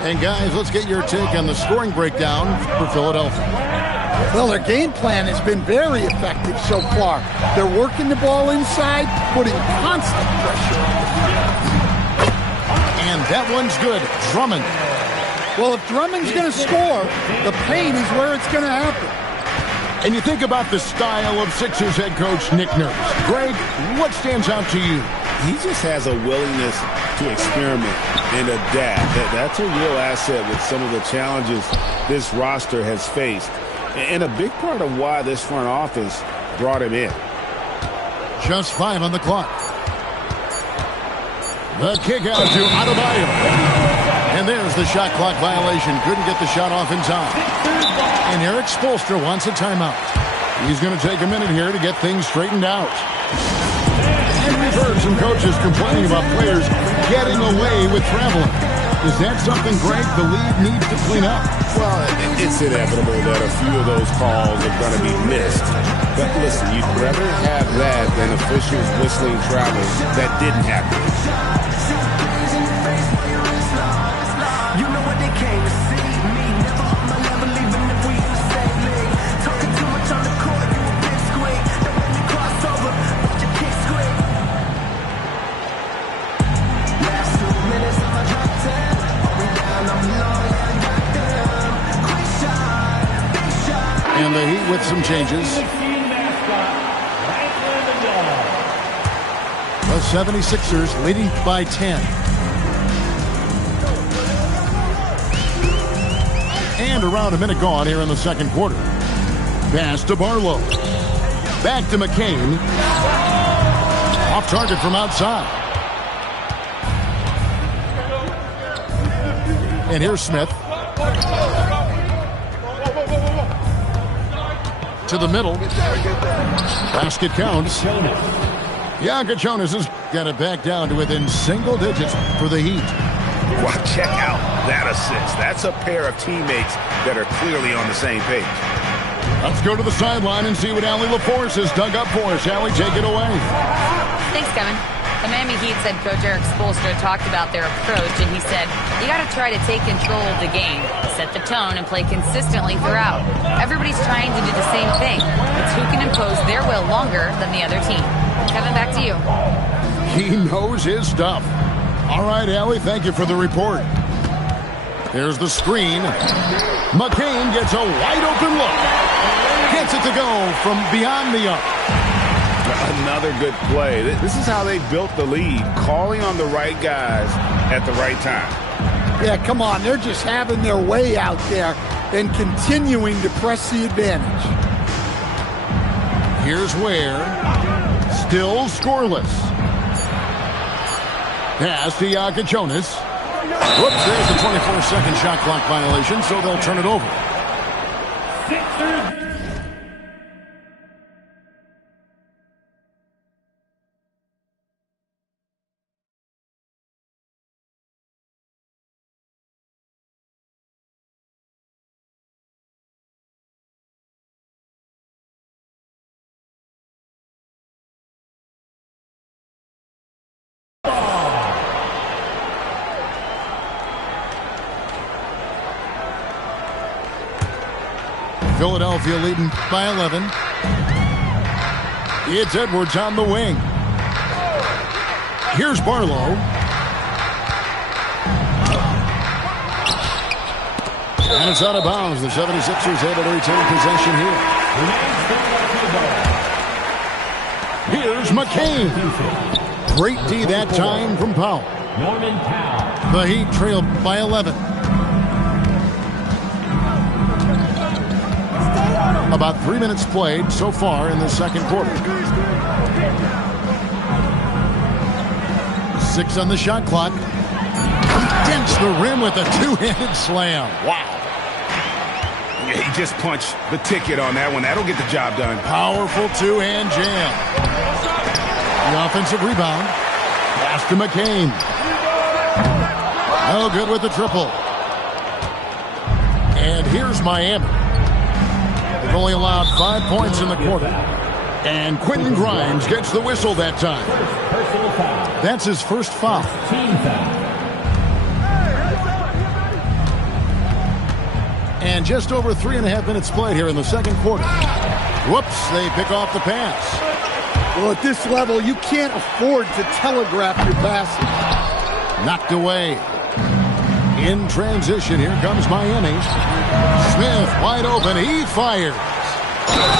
And guys, let's get your take on the scoring breakdown for Philadelphia. Well, their game plan has been very effective so far. They're working the ball inside, putting constant pressure on the field. And that one's good. Drummond. Well, if Drummond's going to score, the paint is where it's going to happen. And you think about the style of Sixers head coach Nick Nurse. Greg, what stands out to you? He just has a willingness to experiment and adapt. That's a real asset with some of the challenges this roster has faced. And a big part of why this front office brought him in. Just 5 on the clock. The kick out to Adebayo. And there's the shot clock violation. Couldn't get the shot off in time. And Eric Spoelstra wants a timeout. He's going to take a minute here to get things straightened out. And we've heard some coaches complaining about players getting away with traveling. Is that something, Greg, the league needs to clean up? Well, it's inevitable that a few of those calls are going to be missed. But listen, you'd rather have that than officials whistling travel that didn't happen. You know what they came to see. Me, never up my level, even if we in the same league. Talking too much on the court, you a big squeak. Don't let me cross over, but you kick squeak. Last 2 minutes of my drop 10. Hold me down, I'm low, yeah, I got them. Quick shot, big shot. And the Heat with some changes. The 76ers leading by 10. And around a minute gone here in the second quarter. Pass to Barlow. Back to McCain. Off target from outside. And here's Smith. To the middle. Basket counts. Jonas has got it back down to within single digits for the Heat. Wow, check out that assist. That's a pair of teammates that are clearly on the same page. Let's go to the sideline and see what Allie LaForce has dug up for us. Allie, take it away. Thanks, Kevin. The Miami Heat said Coach Eric Spoelstra talked about their approach, and he said, you got to try to take control of the game, set the tone, and play consistently throughout. Everybody's trying to do the same thing. It's who can impose their will longer than the other team. Kevin, back to you. He knows his stuff. All right, Allie, thank you for the report. There's the screen. McCain gets a wide-open look. Gets it to go from beyond the arc. Another good play. This is how they built the lead, calling on the right guys at the right time. Yeah, come on. They're just having their way out there and continuing to press the advantage. Here's Ware. Still scoreless. Pass to Jonas. Whoops, there's the 24-second shot clock violation, so they'll turn it over. Philadelphia leading by 11. It's Edwards on the wing. Here's Barlow. And it's out of bounds. The 76ers able to retain possession here. Here's McCain. Great D that time from Powell. Norman Powell. The Heat trailed by 11. About 3 minutes played so far in the second quarter. 6 on the shot clock. Dents the rim with a two-handed slam. Wow. Yeah, he just punched the ticket on that one. That'll get the job done. Powerful two-hand jam. The offensive rebound. Pass to McCain. No good with the triple. And here's Miami. They've only allowed 5 points in the quarter. And Quentin Grimes gets the whistle that time. That's his first foul. And just over 3.5 minutes played here in the second quarter. Whoops, they pick off the pass. Well, at this level, you can't afford to telegraph your passes. Knocked away. In transition, here comes Miami. Smith wide open. He fires.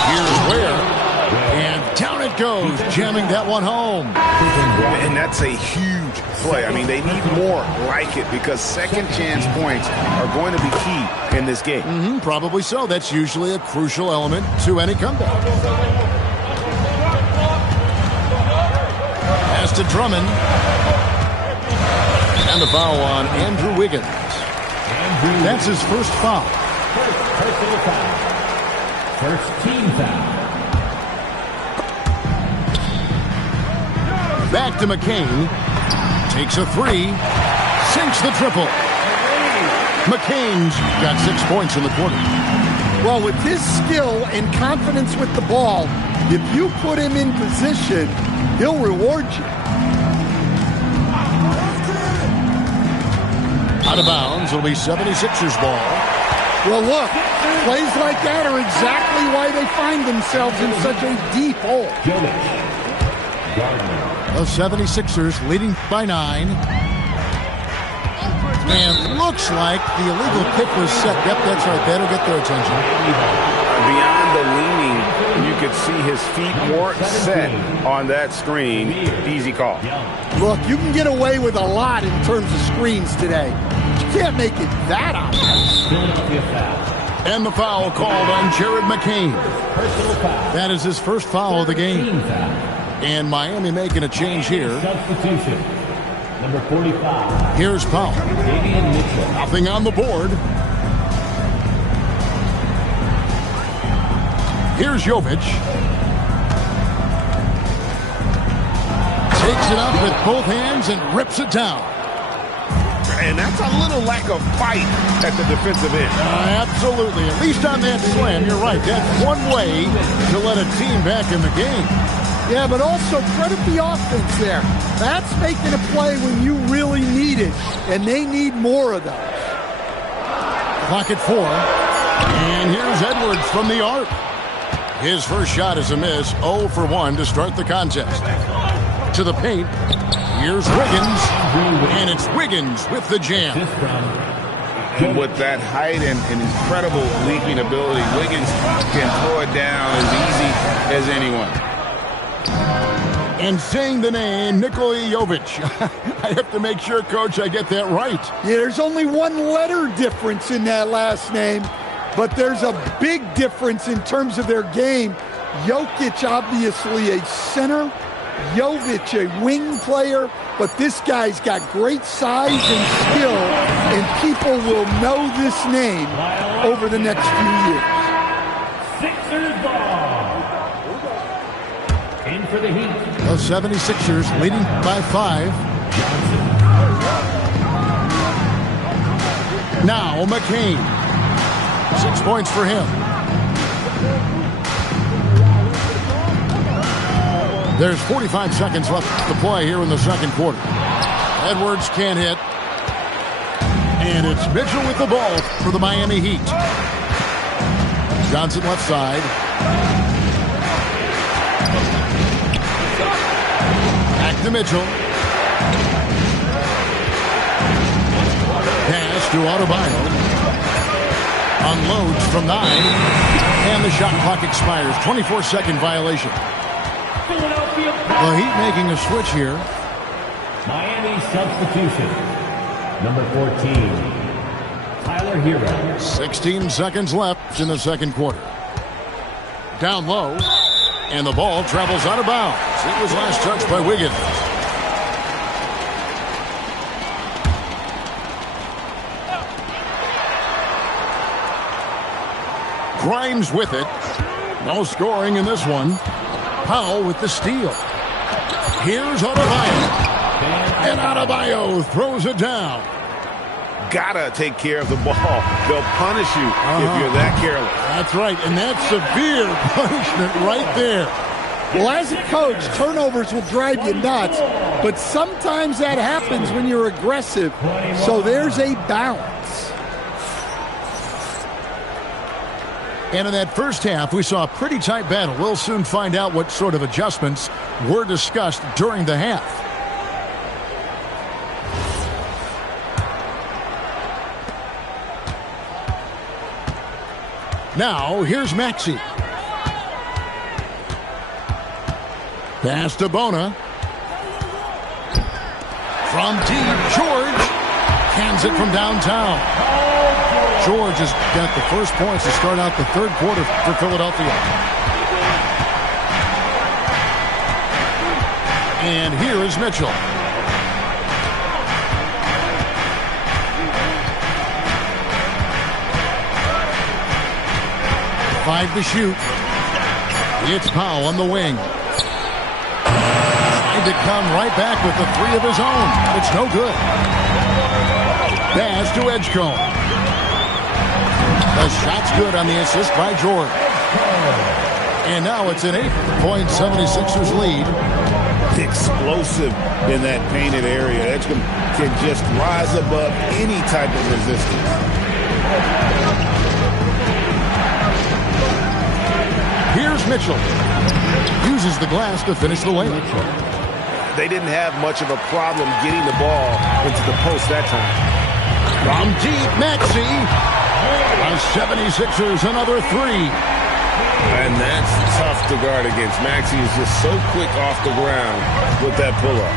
Here's Ware. And down it goes, jamming that one home. And that's a huge play. I mean, they need more like it because second chance points are going to be key in this game. Probably so. That's usually a crucial element to any comeback. Pass to Drummond. And a foul on Andrew Wiggins. That's his first foul. Personal foul. First team foul. Back to McCain. Takes a three. Sinks the triple. McCain's got 6 points in the quarter. Well, with his skill and confidence with the ball, if you put him in position, he'll reward you. Out of bounds, it'll be 76ers ball. Well, look, plays like that are exactly why they find themselves in such a deep hole. The 76ers leading by 9. And looks like the illegal kick was set. Yep, that's right. That'll get their attention. Beyond the leaning, you could see his feet weren't set on that screen. Easy call. Look, you can get away with a lot in terms of screens today. You can't make it that obvious. And the foul called on Jared McCain. That is his first foul of the game. And Miami making a change here. Substitution. Number 45. Here's Powell. Nothing on the board. Here's Jovic. Takes it up with both hands and rips it down. And that's a little lack of fight at the defensive end. Absolutely. At least on that slam, you're right. That's one way to let a team back in the game. Yeah, but also credit the offense there. That's making a play when you really need it, and they need more of those. Clock at 4. And here's Edwards from the arc. His first shot is a miss. 0 for 1 to start the contest. To the paint. Here's Wiggins. And it's Wiggins with the jam. With that height and incredible leaping ability, Wiggins can throw it down as easy as anyone. And saying the name, Nikola Jovic. I have to make sure, Coach, I get that right. Yeah, there's only one letter difference in that last name, but there's a big difference in terms of their game. Jokic, obviously a center. Jovic, a wing player, but this guy's got great size and skill, and people will know this name over the next few years. Sixers ball. In for the Heat. The 76ers leading by 5. Now McCain. 6 points for him. There's 45 seconds left to play here in the second quarter. Edwards can't hit. And it's Mitchell with the ball for the Miami Heat. Johnson left side. Back to Mitchell. Pass to Adebayo. Unloads from 9. And the shot clock expires. 24-second violation. The Heat making a switch here. Miami substitution. Number 14. Tyler Hero. 16 seconds left in the second quarter. Down low. And the ball travels out of bounds. It was last touched by Wiggins. Grimes with it. No scoring in this one. Powell with the steal. Here's Adebayo. And Adebayo throws it down. Gotta take care of the ball. They'll punish you if you're that careless. That's right, and that's severe punishment right there. Well, as a coach, turnovers will drive you nuts, but sometimes that happens when you're aggressive. So there's a balance. And in that first half, we saw a pretty tight battle. We'll soon find out what sort of adjustments were discussed during the half. Now, here's Maxey. Pass to Bona. From deep, George cans it from downtown. George has got the first points to start out the third quarter for Philadelphia. And here is Mitchell. Five to shoot. It's Powell on the wing. Trying to come right back with the three of his own. It's no good. Pass to Edgecombe. The shot's good on the assist by George. And now it's an 8-point 76ers lead. Explosive in that painted area. Edgecombe can just rise above any type of resistance. Here's Mitchell. Uses the glass to finish the layup. They didn't have much of a problem getting the ball into the post that time. From deep, Maxey. The 76ers another three. And that's tough to guard against. Maxey is just so quick off the ground with that pull-up.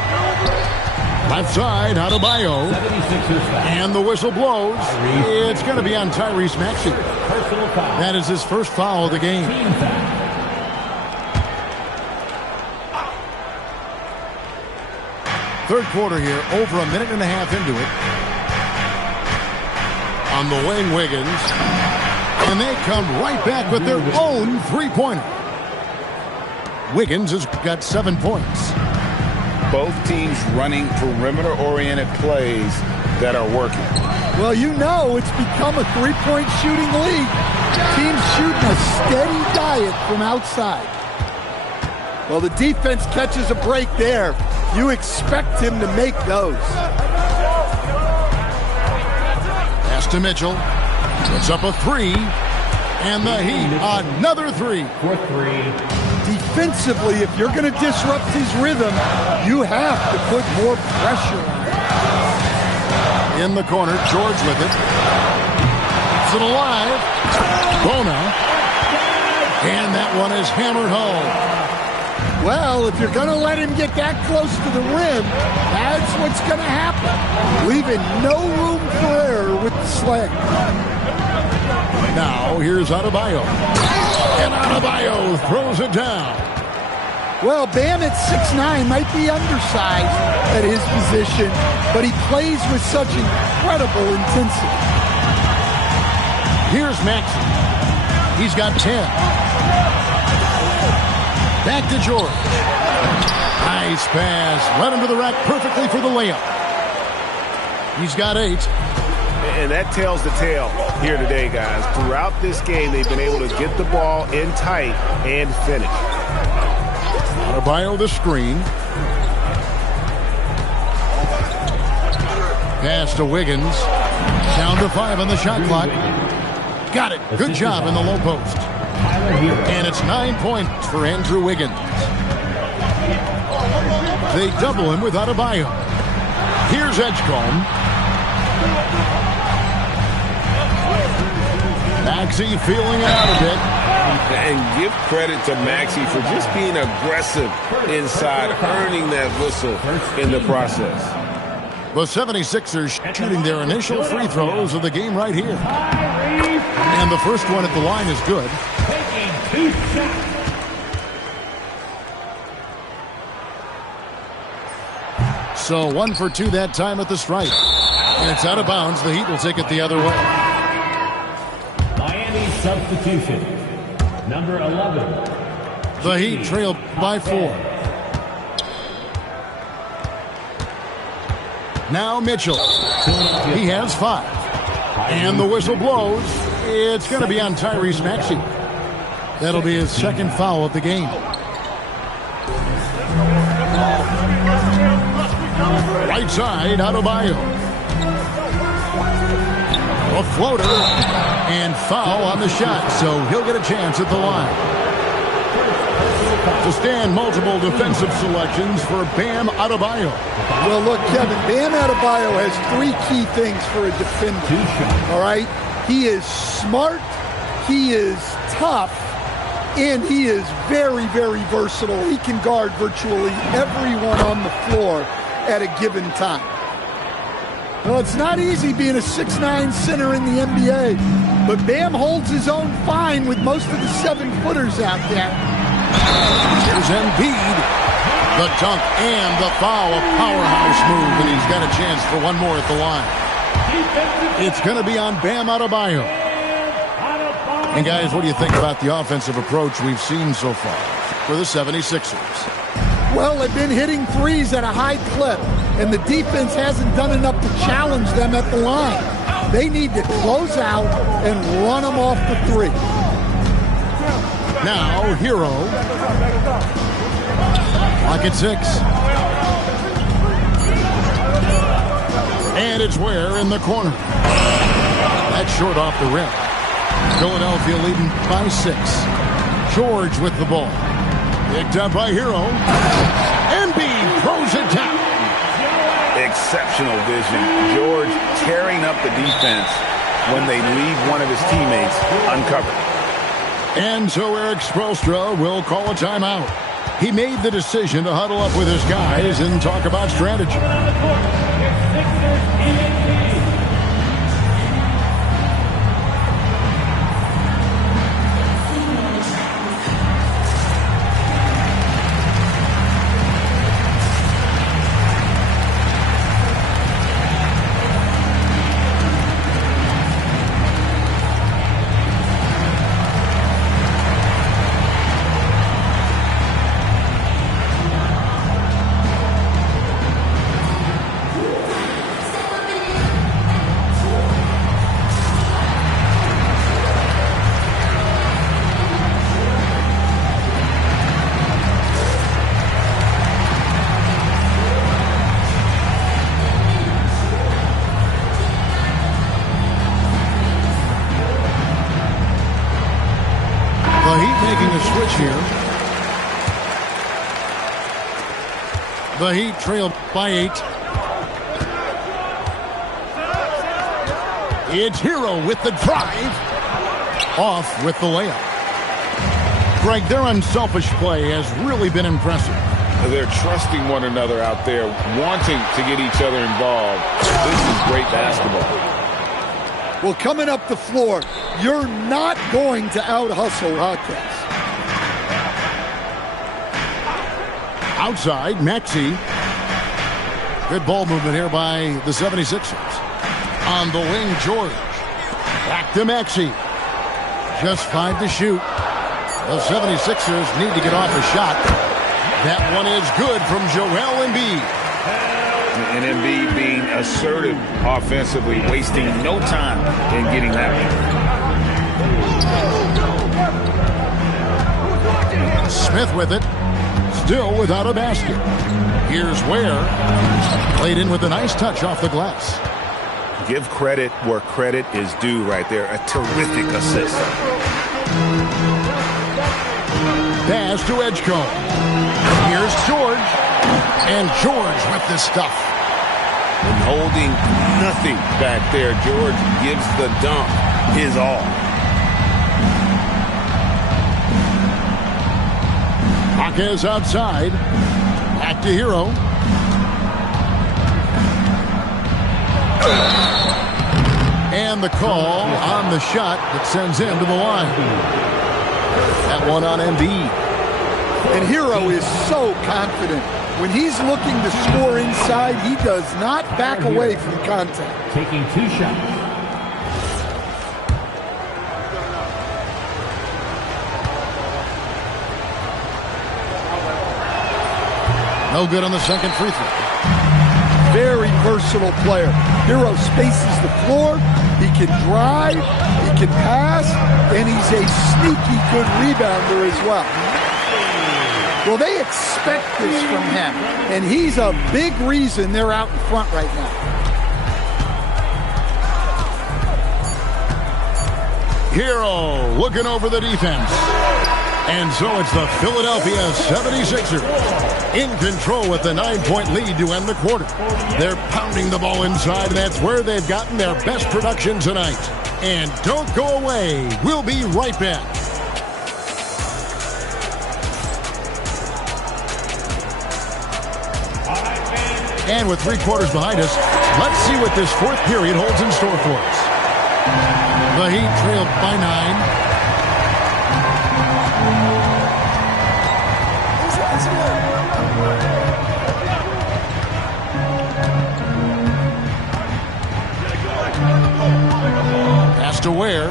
Left side, Adebayo. And the whistle blows. It's going to be on Tyrese Maxey. That is his first foul of the game. Third quarter here, over a minute and a half into it. On the wing, Wiggins. And they come right back with their own three-pointer. Wiggins has got 7 points. Both teams running perimeter-oriented plays that are working. Well, you know it's become a three-point shooting league. Teams shooting a steady diet from outside. Well, the defense catches a break there. You expect him to make those. Pass to Mitchell. Puts up a three. And the Heat, another three. For three. Defensively, if you're going to disrupt his rhythm, you have to put more pressure on him. In the corner, George with it. It's it alive. Bona. And that one is hammered home. Well, if you're going to let him get that close to the rim, that's what's going to happen. Leaving no room for error with the slam. Now, here's Adebayo. And Adebayo throws it down. Well, Bam at 6'9" might be undersized at his position, but he plays with such incredible intensity. Here's Maxey. He's got 10. Back to George. Nice pass. Led him to the rack perfectly for the layup. He's got 8. And that tells the tale here today, guys. Throughout this game, they've been able to get the ball in tight and finish. Adebayo the screen. Pass to Wiggins. Down to 5 on the shot clock. Got it. Good job in the low post. And it's 9 points for Andrew Wiggins. They double him with Adebayo. Here's Edgecombe. Maxey feeling it out a bit. And give credit to Maxey for just being aggressive inside, earning that whistle in the process. The 76ers shooting their initial free throws of the game right here. And the first one at the line is good. So 1 for 2 that time at the stripe. And it's out of bounds. The Heat will take it the other way. Miami substitution. Number 11. The Heat trail by 4. Now Mitchell. He has 5. And the whistle blows. It's going to be on Tyrese Maxey. That'll be his second foul of the game. Right side, Adebayo. A floater and foul on the shot, so he'll get a chance at the line. To stand, multiple defensive selections for Bam Adebayo. Well, look, Kevin, Bam Adebayo has 3 key things for a defender. All right? He is smart, he is tough, and he is very, very versatile. He can guard virtually everyone on the floor at a given time. Well, it's not easy being a 6'9" center in the NBA, but Bam holds his own fine with most of the 7-footers out there. Here's Embiid. The dunk and the foul, a powerhouse move, and he's got a chance for one more at the line. It's going to be on Bam Adebayo. And guys, what do you think about the offensive approach we've seen so far for the 76ers? Well, they've been hitting threes at a high clip, and the defense hasn't done enough to challenge them at the line. They need to close out and run them off the three. Now, Hero. Clock at 6. And it's Ware in the corner. That's short off the rim. Philadelphia leading by 6. George with the ball. Picked up by Hero. Embiid throws it down. Exceptional vision. George tearing up the defense when they leave one of his teammates uncovered. And so Eric Spoelstra will call a timeout. He made the decision to huddle up with his guys and talk about strategy. The Heat trail by 8. It's Hero with the drive. Off with the layup. Greg, their unselfish play has really been impressive. They're trusting one another out there, wanting to get each other involved. This is great basketball. Well, coming up the floor, you're not going to out-hustle Hawkins. Outside, Maxey. Good ball movement here by the 76ers. On the wing, George. Back to Maxey. Just 5 to shoot. The 76ers need to get off a shot. That one is good from Joel Embiid. And Embiid being assertive offensively, wasting no time in getting that one. Smith with it. Still without a basket. Here's Ware. Played in with a nice touch off the glass. Give credit where credit is due right there. A terrific assist. Pass to Edgecombe. Here's George. And George with the stuff. And holding nothing back there. George gives the dunk his all. Marquez outside. Back to Hero. And the call on the shot that sends him to the line. That one on Embiid. And Hero is so confident. When he's looking to score inside, he does not back away from contact. Taking 2 shots. No good on the second free throw. Very versatile player. Hero spaces the floor. He can drive. He can pass. And he's a sneaky good rebounder as well. Well, they expect this from him. And he's a big reason they're out in front right now. Hero looking over the defense. And so it's the Philadelphia 76ers in control with the 9-point lead to end the quarter. They're pounding the ball inside, and that's where they've gotten their best production tonight. And don't go away. We'll be right back. And with 3 quarters behind us, let's see what this fourth period holds in store for us. The Heat trailed by 9. Pass to Ware.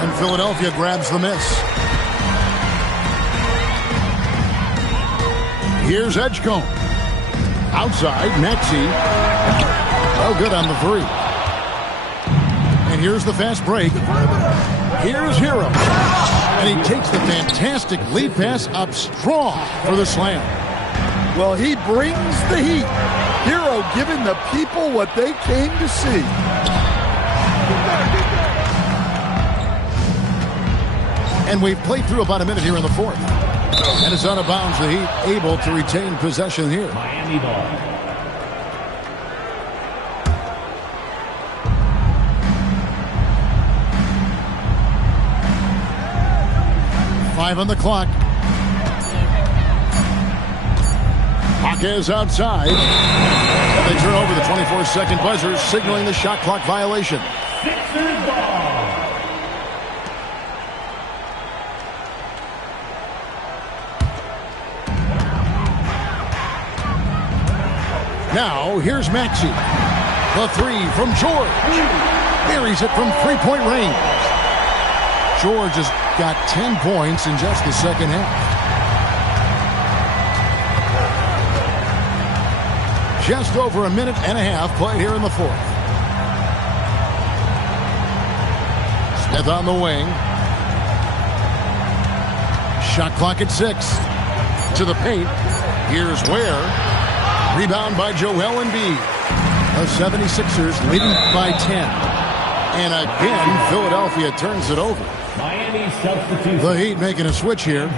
And Philadelphia grabs the miss. Here's Edgecombe. Outside, Maxey. Oh, good on the 3. And here's the fast break. Here's Hero. And he takes the fantastic lead pass up strong for the slam. Well, he brings the heat. Hero giving the people what they came to see. And we've played through about a minute here in the fourth. And it's out of bounds. The Heat able to retain possession here. Miami ball. 5 on the clock. Jaquez outside. And they turn over the 24-second buzzer, signaling the shot clock violation. Sixers ball. Now, here's Maxey. The 3 from George. Buries it from three-point range. George has got 10 points in just the second half. Just over a minute and a half played here in the fourth. Smith on the wing. Shot clock at 6. To the paint. Here's Ware. Rebound by Joel Embiid. The 76ers leading by 10. And again, Philadelphia turns it over. Miami substitute. The Heat making a switch here.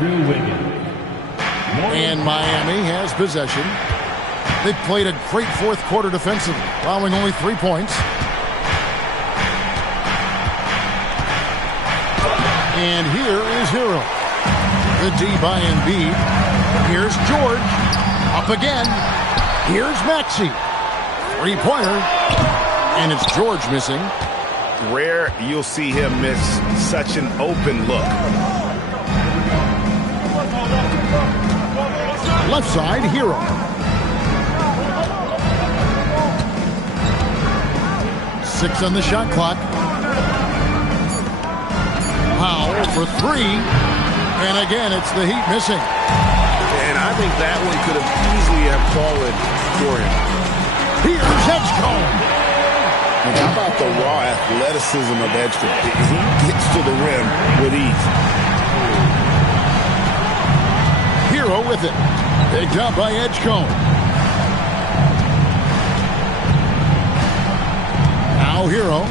And Miami has possession. They've played a great fourth quarter defensively, allowing only 3 points. And here is Hero. The D by Embiid. Here's George. Up again. Here's Maxey. 3-pointer. And it's George missing. Rare you'll see him miss such an open look. Left side, Hero. Six on the shot clock. Powell for 3. And again, it's the Heat missing. And I think that one could have easily have fallen for him. Here's Edgecombe. And how about the raw athleticism of Edgecombe? He gets to the rim with ease. Hero with it. Picked up by Edgecombe. Now Hero.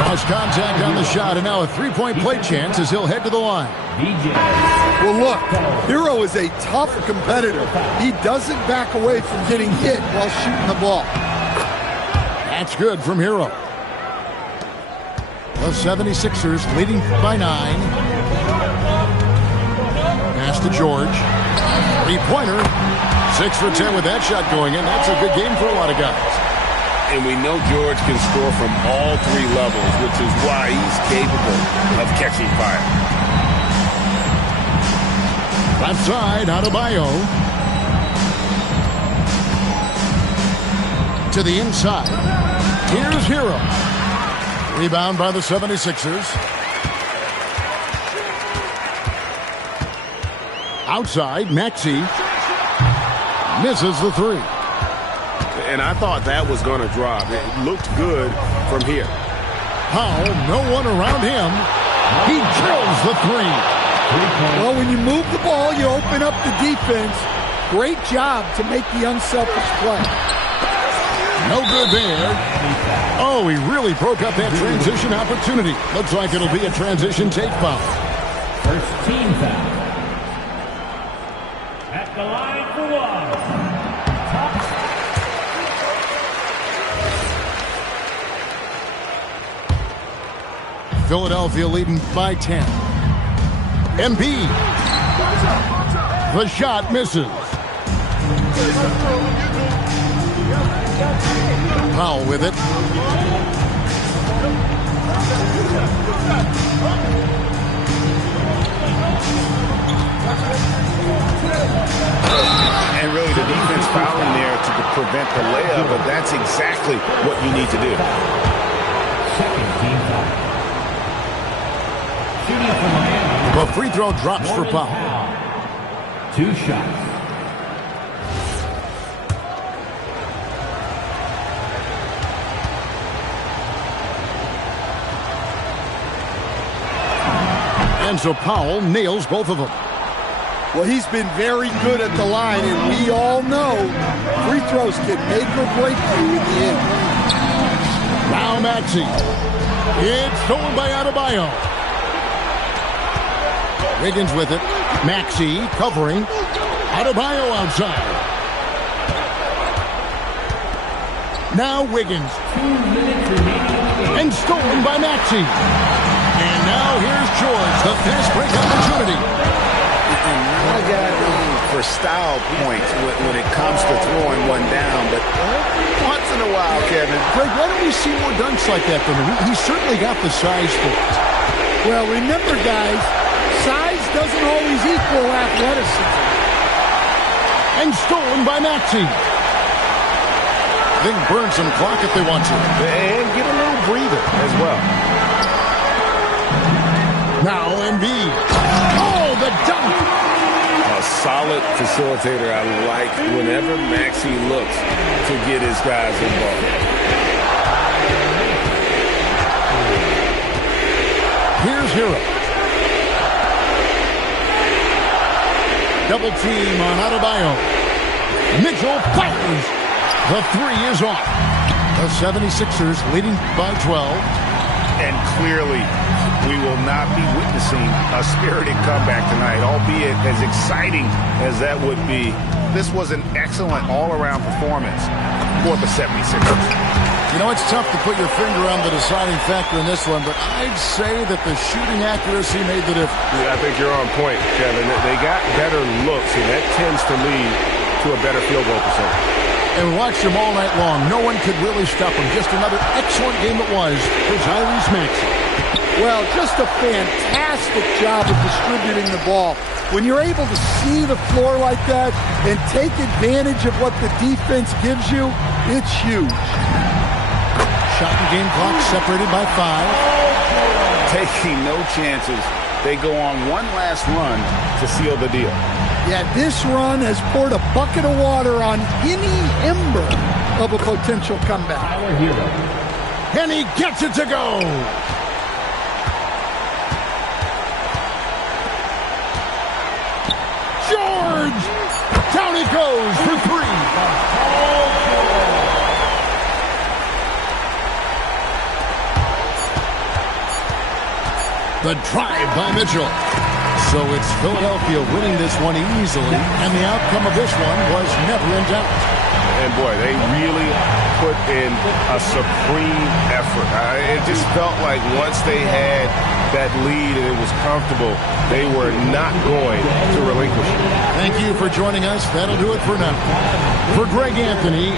Cross contact on the shot, and now a 3-point play chance as he'll head to the line. Well, look, Hero is a tough competitor. He doesn't back away from getting hit while shooting the ball. That's good from Hero. The 76ers leading by 9. Pass to George. 3-pointer. 6 for 10 with that shot going in. That's a good game for a lot of guys. And we know George can score from all 3 levels, which is why he's capable of catching fire. Left side, Adebayo. To the inside. Here's Hero. Rebound by the 76ers. Outside, Maxey misses the three. And I thought that was going to drop. It looked good from here. Powell, no one around him. He drills the three. Well, when you move the ball, you open up the defense. Great job to make the unselfish play. No good there. Oh, he really broke up that transition opportunity. Looks like it'll be a transition take foul. First team foul. At the line for one. Philadelphia leading by 10. Embiid. The shot misses. Powell with it. And really the defense fouling there to prevent the layup, but that's exactly what you need to do. Second team foul. Shooting for Miami. The free throw drops for Powell. 2 shots. And so Powell nails both of them. Well, he's been very good at the line, and we all know free throws can make or break you in the end. Now Maxey. It's stolen by Adebayo. Wiggins with it. Maxey covering. Adebayo outside. Now Wiggins. 2 minutes remaining. And stolen by Maxey. And now here's George, the fast break opportunity. I got for style points when it comes to throwing one down, but once in a while, Kevin. Greg, why don't we see more dunks like that from him? He's certainly got the size for it. Well, remember, guys, size doesn't always equal athleticism. And stolen by Maxey. They can burn some clock if they want to. And get a little breather as well. Now Embiid. Oh, the dunk! A solid facilitator. I like whenever Maxey looks to get his guys involved. Here's Hero. Double team on Adebayo. Mitchell fires. The three is off. The 76ers leading by 12. And clearly, we will not be witnessing a spirited comeback tonight, albeit as exciting as that would be. This was an excellent all-around performance for the 76ers. You know, it's tough to put your finger on the deciding factor in this one, but I'd say that the shooting accuracy made the difference. Yeah, I think you're on point, Kevin. They got better looks, and that tends to lead to a better field goal percentage. And watched him all night long. No one could really stop him. Just another excellent game it was for Tyrese Maxey. Well, just a fantastic job of distributing the ball. When you're able to see the floor like that and take advantage of what the defense gives you, it's huge. Shot and game clock separated by 5. Taking no chances. They go on one last run to seal the deal. Yeah, this run has poured a bucket of water on any ember of a potential comeback. And he gets it to go. George! Down it goes for 3. The drive by Mitchell. So it's Philadelphia winning this one easily, and the outcome of this one was never in doubt. And boy, they really put in a supreme effort. It just felt like once they had that lead and it was comfortable, they were not going to relinquish it. Thank you for joining us. That'll do it for now. For Greg Anthony.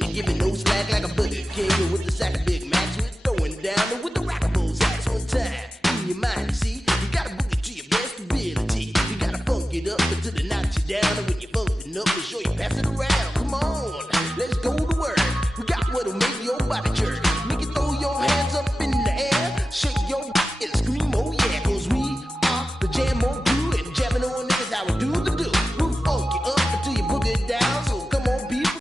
and giving no slack like a Burger King with the sack of Big Macs. We're throwing down with the rockables hats on time. In your mind, you see, you gotta boogie to your best ability. You gotta funk it up until it knocks you down. And when you're bumping up, make sure you pass it around. Come on, let's go to work. We got what'll make your body jerk. Make you throw your hands up in the air. Shake your and scream, oh yeah. Cause we are the jam on crew and jamming on niggas how we do.